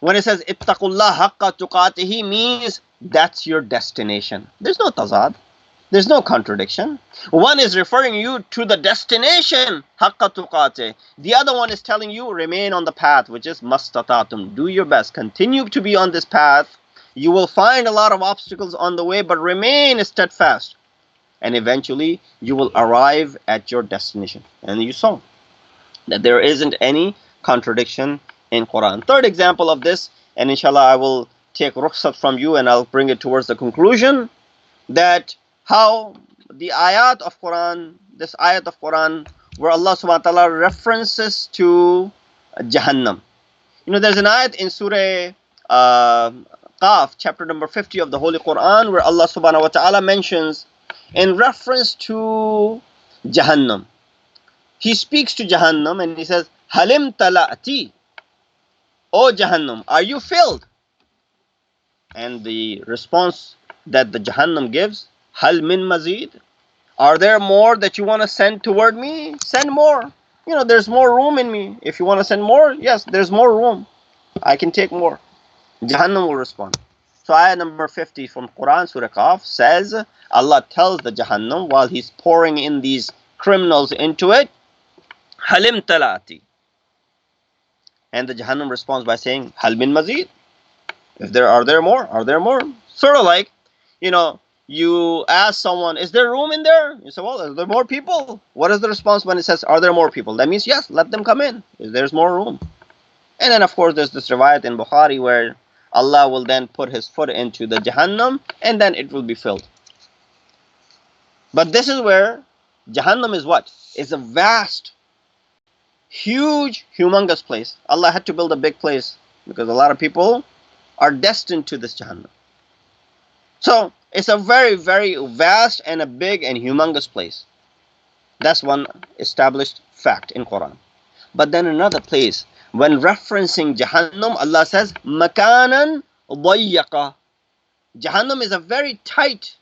When it says, ittaqullah haqqa tuqatihi, means that's your destination. There's no tazad. There's no contradiction. One is referring you to the destination, haqqa tuqatih. The other one is telling you, remain on the path, which is mastata'tum. Do your best. Continue to be on this path. You will find a lot of obstacles on the way, but remain steadfast. And eventually, you will arrive at your destination. And you saw that there isn't any contradiction in Quran. Third example of this, and inshallah I will take rukhsat from you and I'll bring it towards the conclusion, that how the ayat of Quran, this ayat of Quran, where Allah subhanahu wa ta'ala references to Jahannam. You know, there's an ayat in Surah Qaf, chapter number 50 of the Holy Quran, where Allah subhanahu wa ta'ala mentions in reference to Jahannam. He speaks to Jahannam and he says, Halim tala'ati, O Jahannam, are you filled? And the response that the Jahannam gives, Hal min mazid, are there more that you want to send toward me? Send more. You know, there's more room in me. If you want to send more, yes, there's more room. I can take more. Jahannam will respond. So ayah number 50 from Quran, Surah Qaf, says, Allah tells the Jahannam while He's pouring in these criminals into it, Halim talati. And the Jahannam responds by saying, Hal min mazid. If there are there more? Are there more? Sort of like, you know, you ask someone, is there room in there? You say, well, are there more people? What is the response when it says, are there more people? That means, yes, let them come in. There's more room. And then, of course, there's this riwayat in Bukhari where Allah will then put His foot into the Jahannam and then it will be filled. But this is where Jahannam is what? It's a vast, huge, humongous place. Allah had to build a big place because a lot of people are destined to this Jahannam. So it's a very, very vast and a big and humongous place. That's one established fact in Quran. But then another place, when referencing Jahannam, Allah says, Makanan dayyaqa. Jahannam is a very tight,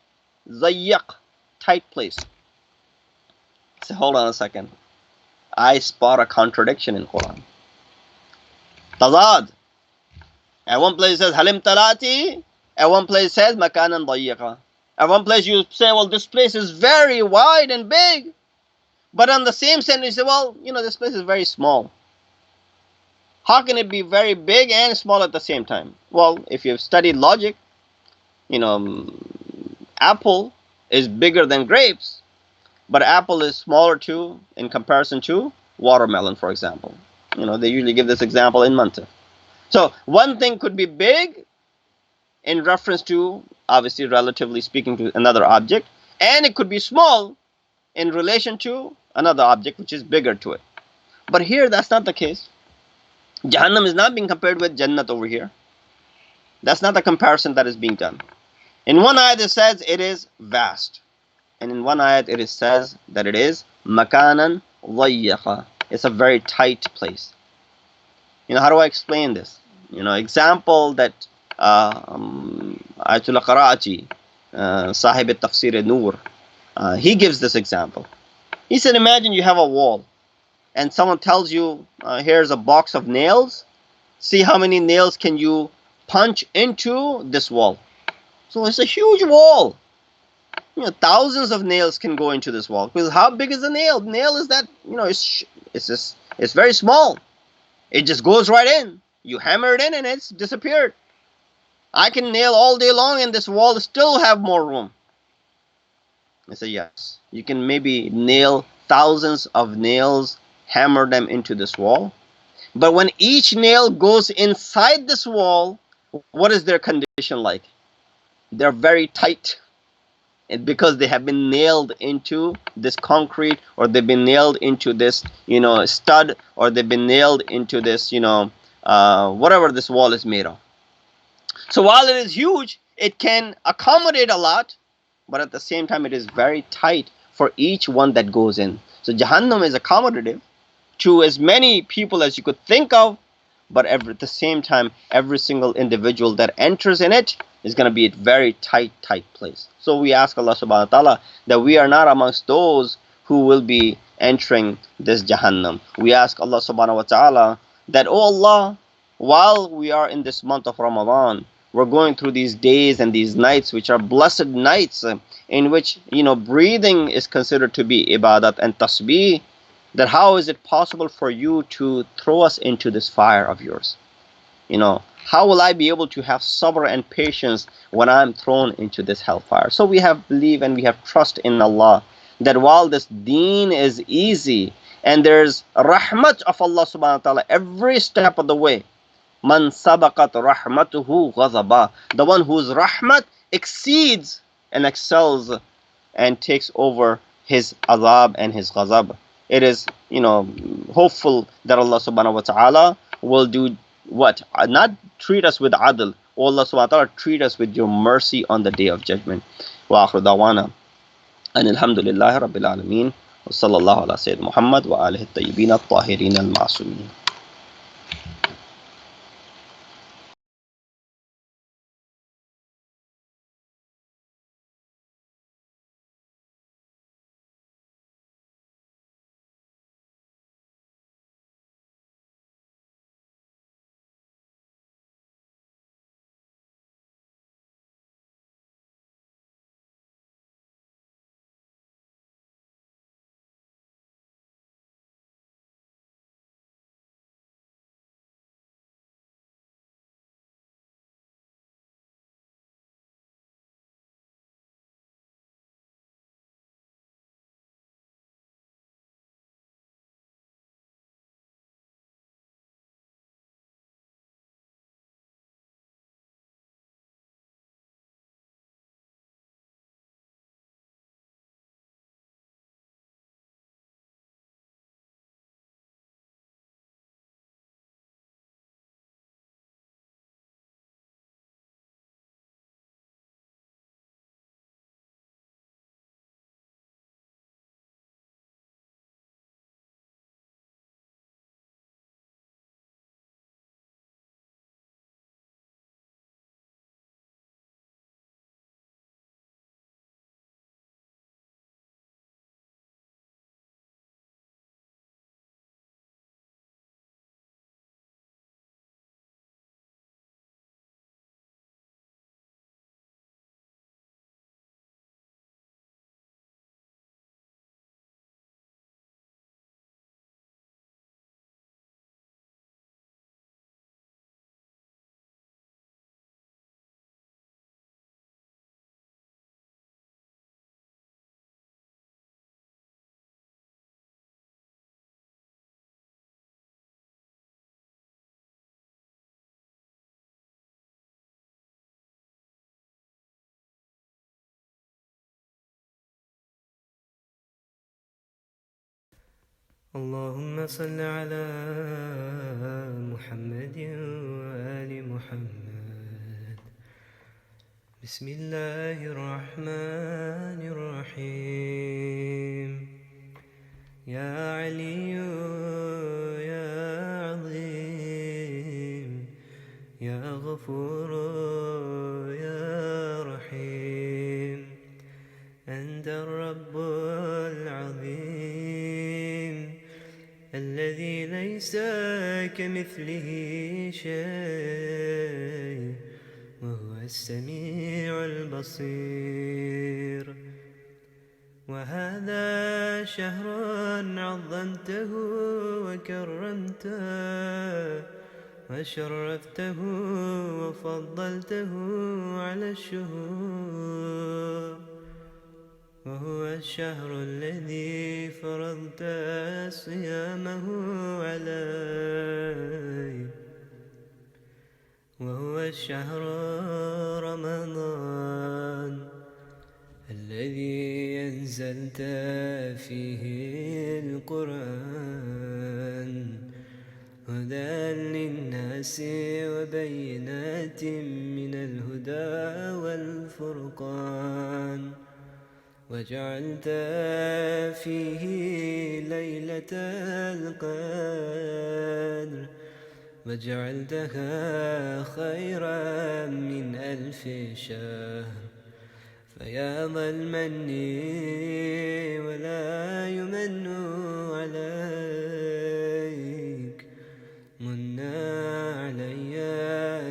zayyaq, tight place. So hold on a second. I spot a contradiction in Quran. Tazad. At one place it says, Halim talati. At one place it says, Makanan dayyaqa. At one place you say, well, this place is very wide and big. But on the same sentence you say, well, you know, this place is very small. How can it be very big and small at the same time? Well, if you've studied logic, you know, apple is bigger than grapes, but apple is smaller too in comparison to watermelon, for example. You know, they usually give this example in Mantiq. So one thing could be big in reference to, obviously relatively speaking, to another object, and it could be small in relation to another object which is bigger to it. But here that's not the case. Jahannam is not being compared with Jannat over here. That's not the comparison that is being done. In one ayat it says it is vast, and in one ayat it says that it is makanan dayyaqa. It's a very tight place. How do I explain this? Example that Ayatollah Qaraati, Sahib al-Tafsir al-Nur, he gives this example. He said, imagine you have a wall and someone tells you, here's a box of nails. See how many nails can you punch into this wall. So it's a huge wall. Thousands of nails can go into this wall. Because how big is a nail? Nail is that, it's very small. It just goes right in. You hammer it in and it's disappeared. I can nail all day long and this wall still have more room. I said, yes. You can maybe nail thousands of nails, hammer them into this wall. But when each nail goes inside this wall, what is their condition like? They're very tight. And because they have been nailed into this concrete, or they've been nailed into this, stud, or they've been nailed into this, whatever this wall is made of. So while it is huge, it can accommodate a lot, but at the same time, it is very tight for each one that goes in. So Jahannam is accommodative to as many people as you could think of, but at the same time, every single individual that enters in it is going to be a very tight place. So we ask Allah subhanahu wa ta'ala that we are not amongst those who will be entering this Jahannam. We ask Allah subhanahu wa ta'ala that, oh Allah, while we are in this month of Ramadan, we're going through these days and these nights which are blessed nights, in which breathing is considered to be ibadat and tasbih, that how is it possible for you to throw us into this fire of yours? How will I be able to have sabr and patience when I'm thrown into this hellfire? So we have belief and we have trust in Allah that while this deen is easy and there's rahmat of Allah subhanahu wa ta'ala every step of the way, man sabaqat rahmatuhu ghazaba, the one whose rahmat exceeds and excels and takes over his azab and his ghazab. It is, hopeful that Allah subhanahu wa ta'ala will do what? Not treat us with adl. Oh, Allah subhanahu wa ta'ala, treat us with your mercy on the day of judgment. Wa akhiru dawana and alhamdulillahi rabbil alameen. Wa sallallahu ala sayyid Muhammad wa alihi at-tayyibin at-tahirin al-ma'sumin. اللهم صل على محمد وآل محمد. بسم الله الرحمن الرحيم. يا علي يا عظيم يا غفور يا رحيم، أنت الرب العظيم الذي ليس كمثله شيء وهو السميع البصير. وهذا شهر عظمته وكرمته وشرفته وفضلته على الشهور، وهو الشهر الذي فرضت صيامه علي، وهو الشهر رمضان الذي أنزلت فيه القرآن هدى للناس وبينات من الهدى والفرقان، وجعلت فيه ليلة القدر وجعلتها خيرا من 1000 شهر. فيا ذا المن ولا يمن عليك، من علي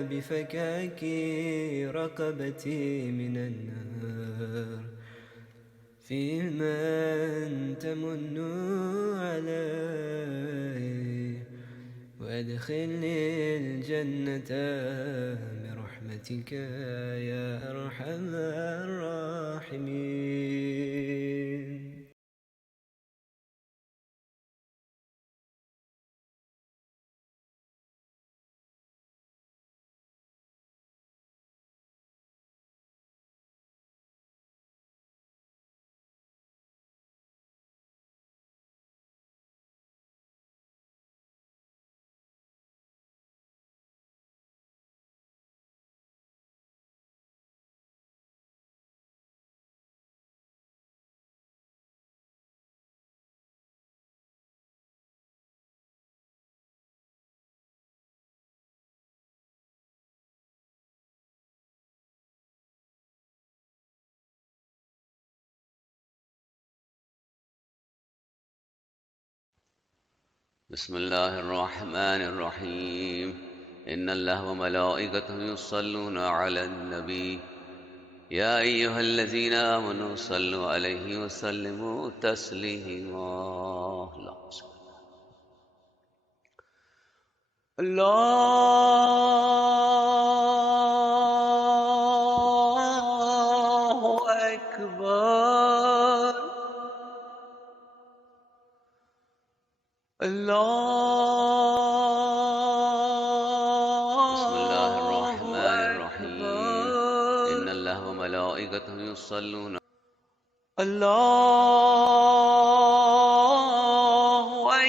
بفكاك رقبتي من النار، في من تمن علي، وادخلني الجنة برحمتك يا أرحم الراحمين. بسم الله الرحمن الرحيم. إن الله وملائكته يصلون على النبي يا أيها الذين آمنوا صلوا عليه وسلموا تسليما. الله أكبر. بسم الله الرحمن الرحيم. إن الله وملائكته يصلون. الله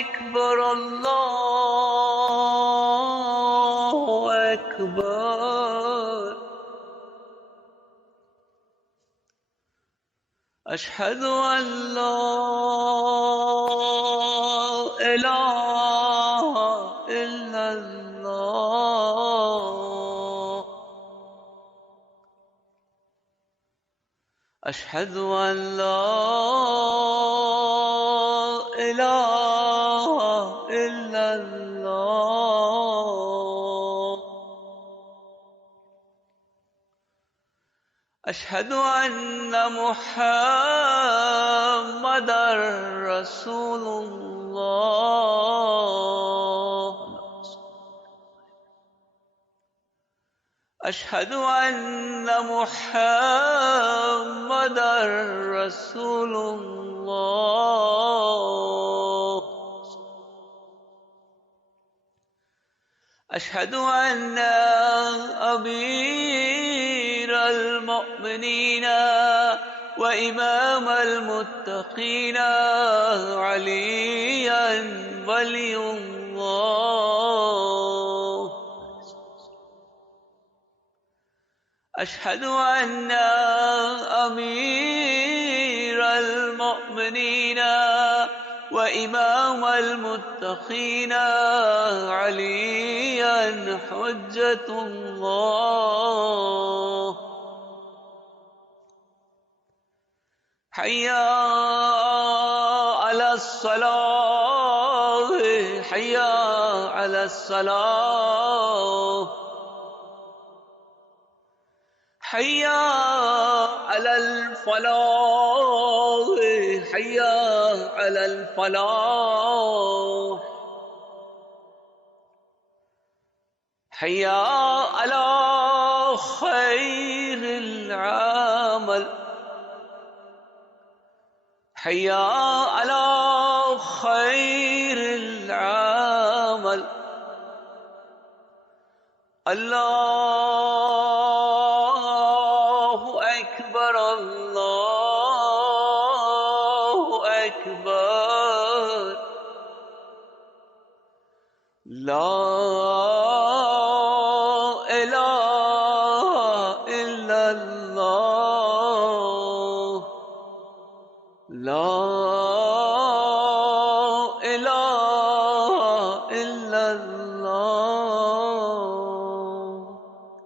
أكبر. الله أكبر. أشهد أن لا إله إلا الله. أشهد أن لا إله إلا الله. أشهد أن محمدًا رسول الله. أشهد أن محمدًا رسول الله. أشهد أن أمير المؤمنين وإمام المتقين عليا أشهد أن أمير المؤمنين وإمام المتقين عليا حجة الله حي على الصلاة حي على الصلاة حي على الفلاح حي على الفلاح حي على خير العمل حي على خير العمل الله أكبر الله أكبر لا إله إلا الله لا إله إلا الله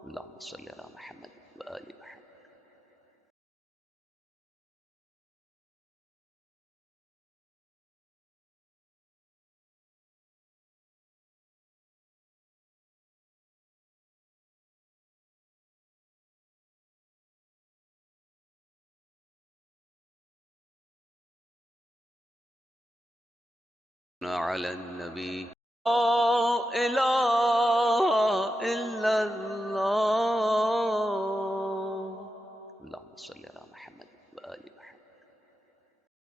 اللهم صل على محمد وآل محمد على النبي لا إله إلا الله